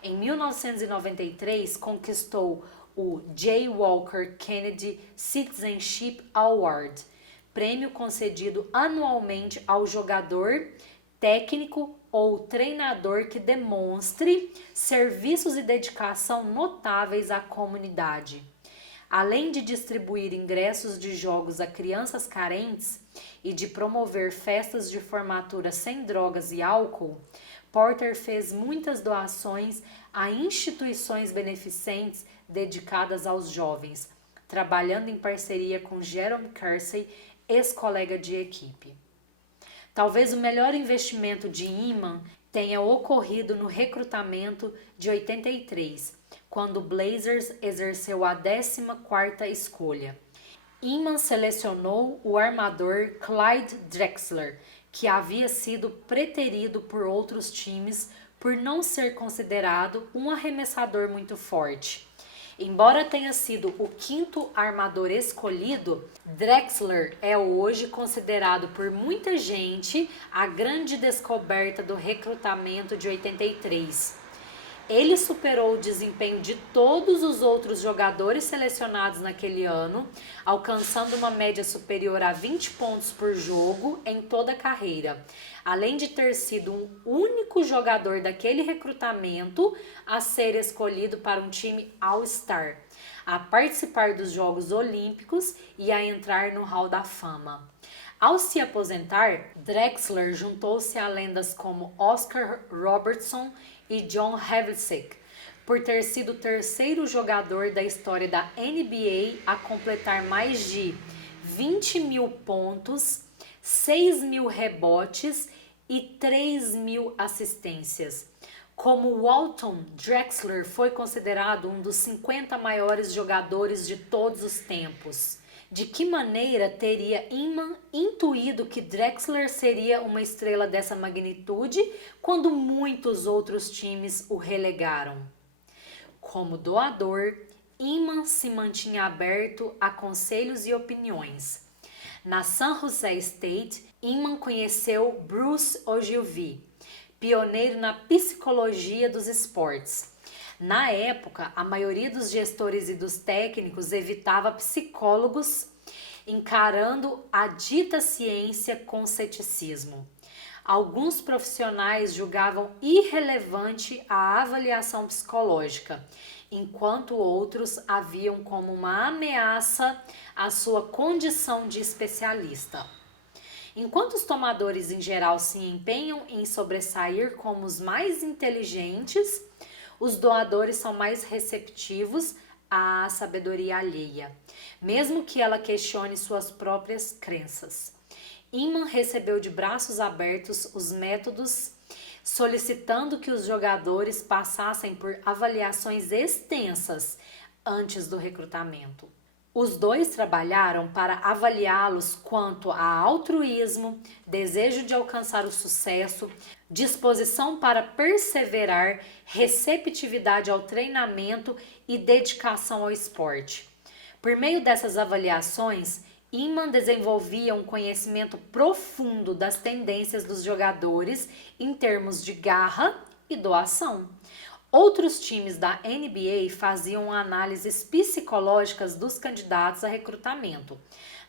Em 1993, conquistou o J. Walker Kennedy Citizenship Award, prêmio concedido anualmente ao jogador, técnico ou treinador que demonstre serviços e dedicação notáveis à comunidade. Além de distribuir ingressos de jogos a crianças carentes e de promover festas de formatura sem drogas e álcool, Porter fez muitas doações a instituições beneficentes dedicadas aos jovens, trabalhando em parceria com Jerome Kersey, ex-colega de equipe. Talvez o melhor investimento de Inman tenha ocorrido no recrutamento de 83, quando o Blazers exerceu a 14ª escolha. Inman selecionou o armador Clyde Drexler, que havia sido preterido por outros times por não ser considerado um arremessador muito forte. Embora tenha sido o 5º armador escolhido, Drexler é hoje considerado por muita gente a grande descoberta do recrutamento de 83. Ele superou o desempenho de todos os outros jogadores selecionados naquele ano, alcançando uma média superior a 20 pontos por jogo em toda a carreira, além de ter sido um único jogador daquele recrutamento a ser escolhido para um time All-Star, a participar dos Jogos Olímpicos e a entrar no Hall da Fama. Ao se aposentar, Drexler juntou-se a lendas como Oscar Robertson e John Havlicek, por ter sido o 3º jogador da história da NBA a completar mais de 20.000 pontos, 6.000 rebotes e 3.000 assistências. Como Walton, Drexler foi considerado um dos 50 maiores jogadores de todos os tempos. De que maneira teria Inman intuído que Drexler seria uma estrela dessa magnitude quando muitos outros times o relegaram? Como doador, Inman se mantinha aberto a conselhos e opiniões. Na San Jose State, Inman conheceu Bruce Ogilvie, pioneiro na psicologia dos esportes. Na época, a maioria dos gestores e dos técnicos evitava psicólogos, encarando a dita ciência com ceticismo. Alguns profissionais julgavam irrelevante a avaliação psicológica, enquanto outros a viam como uma ameaça à sua condição de especialista. Enquanto os tomadores em geral se empenham em sobressair como os mais inteligentes, os doadores são mais receptivos à sabedoria alheia, mesmo que ela questione suas próprias crenças. Inman recebeu de braços abertos os métodos, solicitando que os jogadores passassem por avaliações extensas antes do recrutamento. Os dois trabalharam para avaliá-los quanto a altruísmo, desejo de alcançar o sucesso, disposição para perseverar, receptividade ao treinamento e dedicação ao esporte. Por meio dessas avaliações, Inman desenvolvia um conhecimento profundo das tendências dos jogadores em termos de garra e doação. Outros times da NBA faziam análises psicológicas dos candidatos a recrutamento,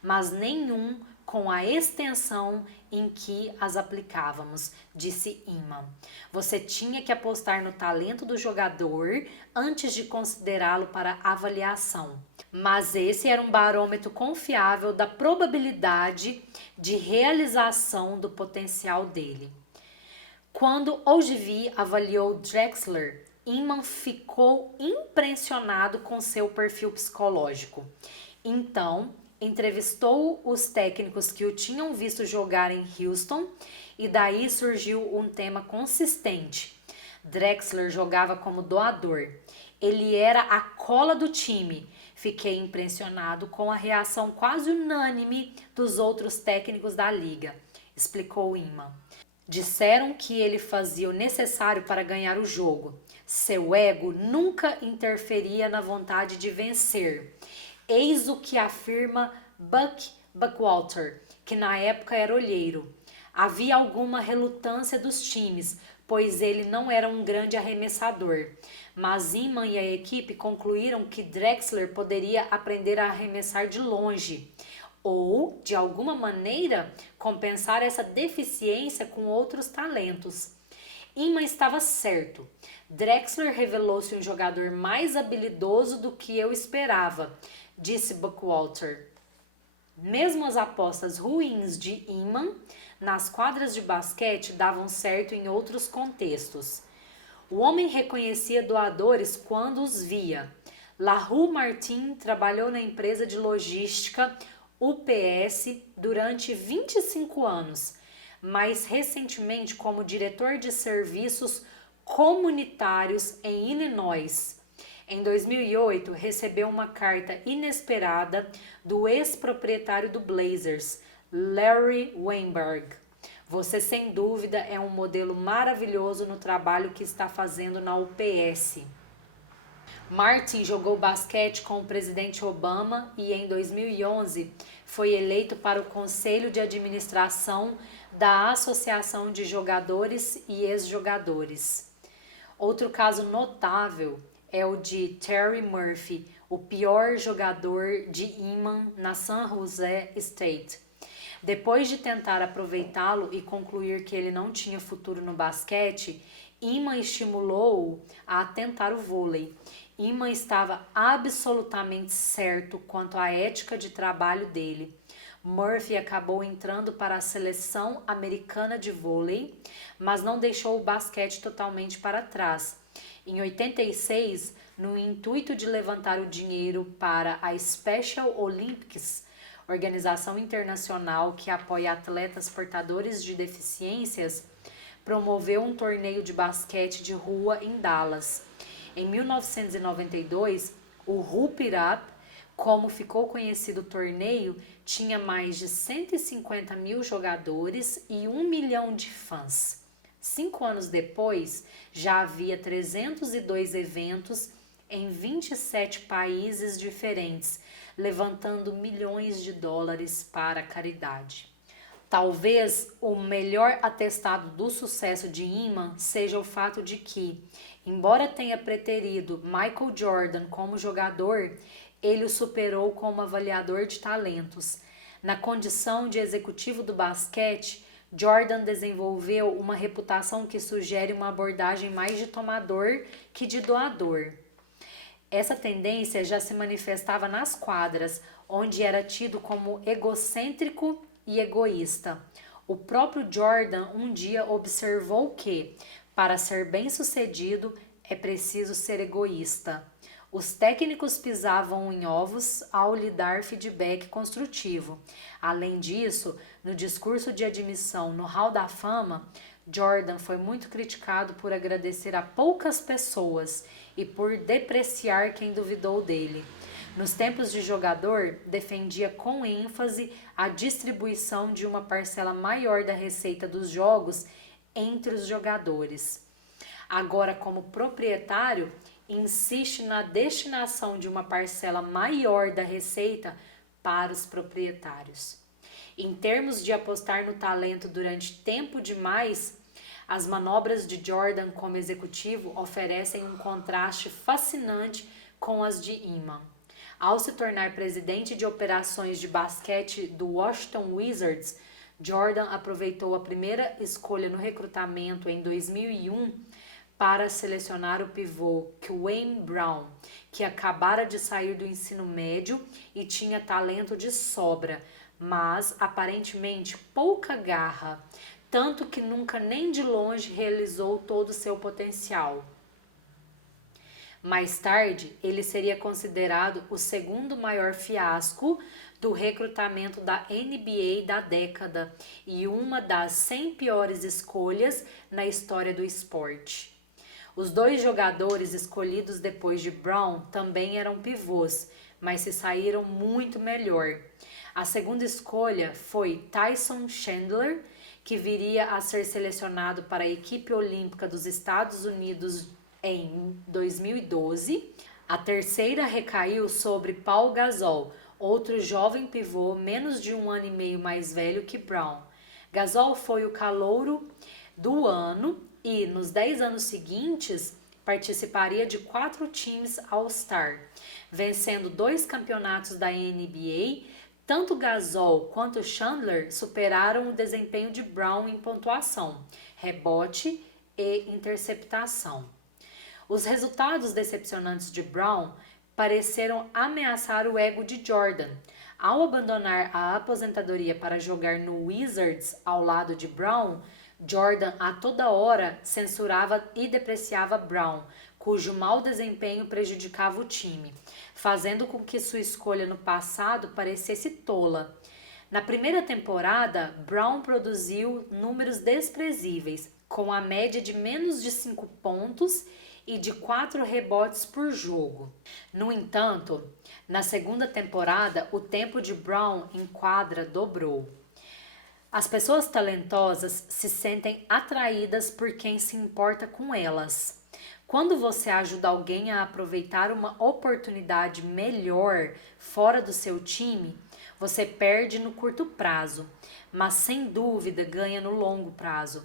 mas nenhum com a extensão em que as aplicávamos, disse Inman. Você tinha que apostar no talento do jogador antes de considerá-lo para avaliação. Mas esse era um barômetro confiável da probabilidade de realização do potencial dele. Quando Ogilvy avaliou Drexler, Inman ficou impressionado com seu perfil psicológico. Então, entrevistou os técnicos que o tinham visto jogar em Houston e daí surgiu um tema consistente. Drexler jogava como doador. Ele era a cola do time. Fiquei impressionado com a reação quase unânime dos outros técnicos da liga, explicou Inman. Disseram que ele fazia o necessário para ganhar o jogo. Seu ego nunca interferia na vontade de vencer. Eis o que afirma Buck Buckwalter, que na época era olheiro. Havia alguma relutância dos times, pois ele não era um grande arremessador. Mas Inman e a equipe concluíram que Drexler poderia aprender a arremessar de longe, ou, de alguma maneira, compensar essa deficiência com outros talentos. Inman estava certo. Drexler revelou-se um jogador mais habilidoso do que eu esperava, disse Buckwalter. Mesmo as apostas ruins de Inman nas quadras de basquete davam certo em outros contextos. O homem reconhecia doadores quando os via. LaRue Martin trabalhou na empresa de logística UPS durante 25 anos, mais recentemente como diretor de serviços comunitários em Illinois. Em 2008, recebeu uma carta inesperada do ex-proprietário do Blazers, Larry Weinberg. Você, sem dúvida, é um modelo maravilhoso no trabalho que está fazendo na UPS. Martin jogou basquete com o presidente Obama e, em 2011, foi eleito para o Conselho de Administração da Associação de Jogadores e Ex-Jogadores. Outro caso notável é o de Terry Murphy, o pior jogador de Inman na San Jose State. Depois de tentar aproveitá-lo e concluir que ele não tinha futuro no basquete, Inman estimulou-o a tentar o vôlei. Inman estava absolutamente certo quanto à ética de trabalho dele. Murphy acabou entrando para a seleção americana de vôlei, mas não deixou o basquete totalmente para trás. Em 86, no intuito de levantar o dinheiro para a Special Olympics, organização internacional que apoia atletas portadores de deficiências, promoveu um torneio de basquete de rua em Dallas. Em 1992, o Hoop It Up, como ficou conhecido o torneio, tinha mais de 150 mil jogadores e 1 milhão de fãs. 5 anos depois, já havia 302 eventos em 27 países diferentes, levantando milhões de dólares para a caridade. Talvez o melhor atestado do sucesso de Inman seja o fato de que, embora tenha preterido Michael Jordan como jogador, ele o superou como avaliador de talentos. Na condição de executivo do basquete, Jordan desenvolveu uma reputação que sugere uma abordagem mais de tomador que de doador. Essa tendência já se manifestava nas quadras, onde era tido como egocêntrico e egoísta. O próprio Jordan um dia observou que, para ser bem-sucedido, é preciso ser egoísta. Os técnicos pisavam em ovos ao lhe dar feedback construtivo. Além disso, no discurso de admissão no Hall da Fama, Jordan foi muito criticado por agradecer a poucas pessoas e por depreciar quem duvidou dele. Nos tempos de jogador, defendia com ênfase a distribuição de uma parcela maior da receita dos jogos entre os jogadores. Agora, como proprietário, insiste na destinação de uma parcela maior da receita para os proprietários. Em termos de apostar no talento durante tempo demais, as manobras de Jordan como executivo oferecem um contraste fascinante com as de Iman. Ao se tornar presidente de operações de basquete do Washington Wizards, Jordan aproveitou a primeira escolha no recrutamento em 2001 para selecionar o pivô Kwame Brown, que acabara de sair do ensino médio e tinha talento de sobra, mas aparentemente pouca garra, tanto que nunca nem de longe realizou todo o seu potencial. Mais tarde, ele seria considerado o segundo maior fiasco do recrutamento da NBA da década e uma das 100 piores escolhas na história do esporte. Os dois jogadores escolhidos depois de Brown também eram pivôs, mas se saíram muito melhor. A segunda escolha foi Tyson Chandler, que viria a ser selecionado para a equipe olímpica dos Estados Unidos em 2012. A terceira recaiu sobre Paul Gasol, outro jovem pivô menos de um ano e meio mais velho que Brown. Gasol foi o calouro do ano e, nos 10 anos seguintes, participaria de 4 times All-Star, vencendo 2 campeonatos da NBA. Tanto Gasol quanto Chandler superaram o desempenho de Brown em pontuação, rebote e interceptação. Os resultados decepcionantes de Brown pareceram ameaçar o ego de Jordan. Ao abandonar a aposentadoria para jogar no Wizards ao lado de Brown, Jordan a toda hora censurava e depreciava Brown, cujo mau desempenho prejudicava o time, fazendo com que sua escolha no passado parecesse tola. Na primeira temporada, Brown produziu números desprezíveis, com a média de menos de 5 pontos e de 4 rebotes por jogo. No entanto, na segunda temporada, o tempo de Brown em quadra dobrou. As pessoas talentosas se sentem atraídas por quem se importa com elas. Quando você ajuda alguém a aproveitar uma oportunidade melhor fora do seu time, você perde no curto prazo, mas sem dúvida ganha no longo prazo.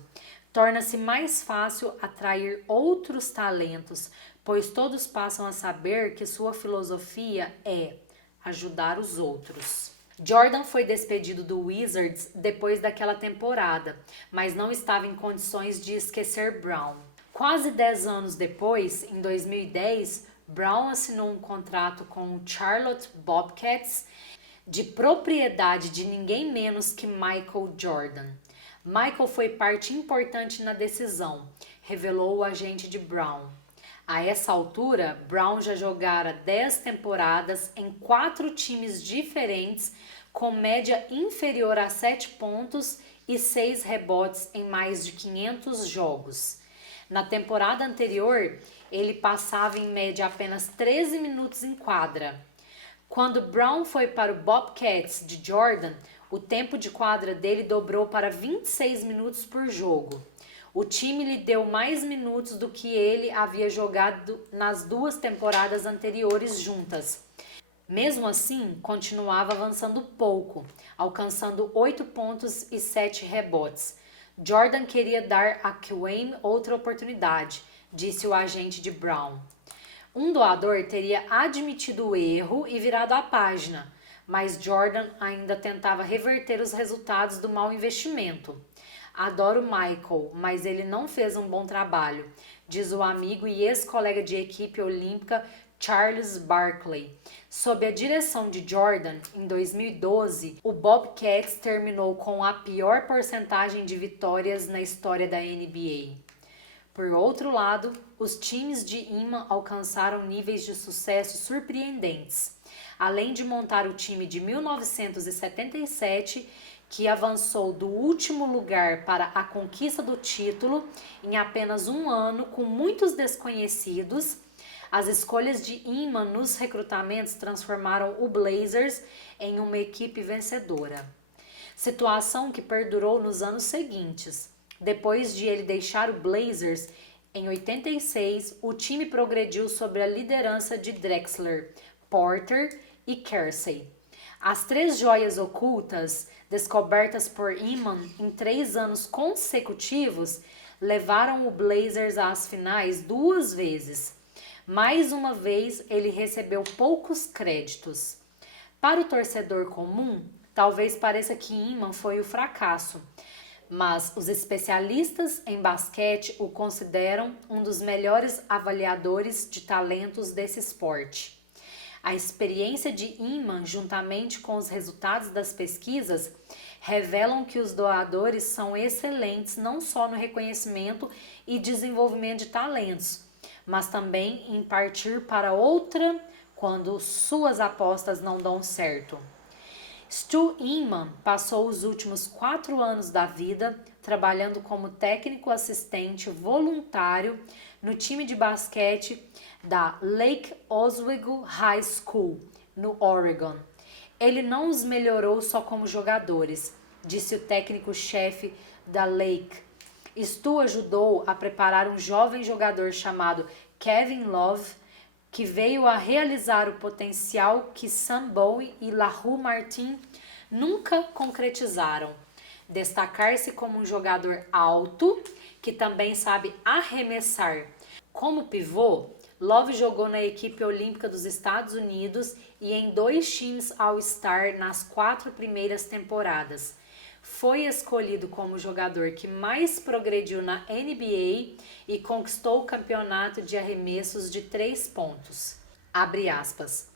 Torna-se mais fácil atrair outros talentos, pois todos passam a saber que sua filosofia é ajudar os outros. Jordan foi despedido do Wizards depois daquela temporada, mas não estava em condições de esquecer Brown. Quase 10 anos depois, em 2010, Brown assinou um contrato com o Charlotte Bobcats, de propriedade de ninguém menos que Michael Jordan. Michael foi parte importante na decisão, revelou o agente de Brown. A essa altura, Brown já jogara 10 temporadas em 4 times diferentes, com média inferior a 7 pontos e 6 rebotes em mais de 500 jogos. Na temporada anterior, ele passava em média apenas 13 minutos em quadra. Quando Brown foi para o Bobcats de Jordan, o tempo de quadra dele dobrou para 26 minutos por jogo. O time lhe deu mais minutos do que ele havia jogado nas 2 temporadas anteriores juntas. Mesmo assim, continuava avançando pouco, alcançando 8 pontos e 7 rebotes. Jordan queria dar a Kwame outra oportunidade, disse o agente de Brown. Um doador teria admitido o erro e virado a página, mas Jordan ainda tentava reverter os resultados do mau investimento. Adoro Michael, mas ele não fez um bom trabalho, diz o amigo e ex-colega de equipe olímpica Charles Barkley. Sob a direção de Jordan, em 2012, o Bobcats terminou com a pior porcentagem de vitórias na história da NBA. Por outro lado, os times de Iman alcançaram níveis de sucesso surpreendentes. Além de montar o time de 1977, que avançou do último lugar para a conquista do título em apenas um ano com muitos desconhecidos, As escolhas de Inman nos recrutamentos transformaram o Blazers em uma equipe vencedora. Situação que perdurou nos anos seguintes. Depois de ele deixar o Blazers, em 86, o time progrediu sob a liderança de Drexler, Porter e Kersey. As 3 joias ocultas, descobertas por Inman em 3 anos consecutivos, levaram o Blazers às finais 2 vezes. Mais uma vez, ele recebeu poucos créditos. Para o torcedor comum, talvez pareça que Inman foi o fracasso, mas os especialistas em basquete o consideram um dos melhores avaliadores de talentos desse esporte. A experiência de Inman, juntamente com os resultados das pesquisas, revelam que os doadores são excelentes não só no reconhecimento e desenvolvimento de talentos, mas também em partir para outra quando suas apostas não dão certo. Stu Inman passou os últimos 4 anos da vida trabalhando como técnico assistente voluntário no time de basquete da Lake Oswego High School, no Oregon. Ele não os melhorou só como jogadores, disse o técnico-chefe da Lake. Stu ajudou a preparar um jovem jogador chamado Kevin Love, que veio a realizar o potencial que Sam Bowie e LaRue Martin nunca concretizaram. Destacar-se como um jogador alto, que também sabe arremessar. Como pivô, Love jogou na equipe olímpica dos Estados Unidos e em 2 times All-Star nas 4 primeiras temporadas. Foi escolhido como o jogador que mais progrediu na NBA e conquistou o campeonato de arremessos de 3 pontos. Abre aspas.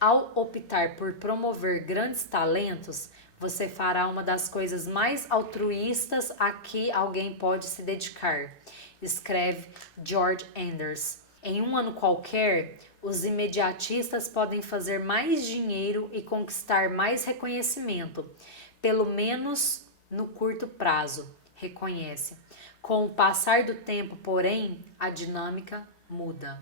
Ao optar por promover grandes talentos, você fará uma das coisas mais altruístas a que alguém pode se dedicar, escreve George Anders. Em um ano qualquer, os imediatistas podem fazer mais dinheiro e conquistar mais reconhecimento, pelo menos no curto prazo, reconhece. Com o passar do tempo, porém, a dinâmica muda.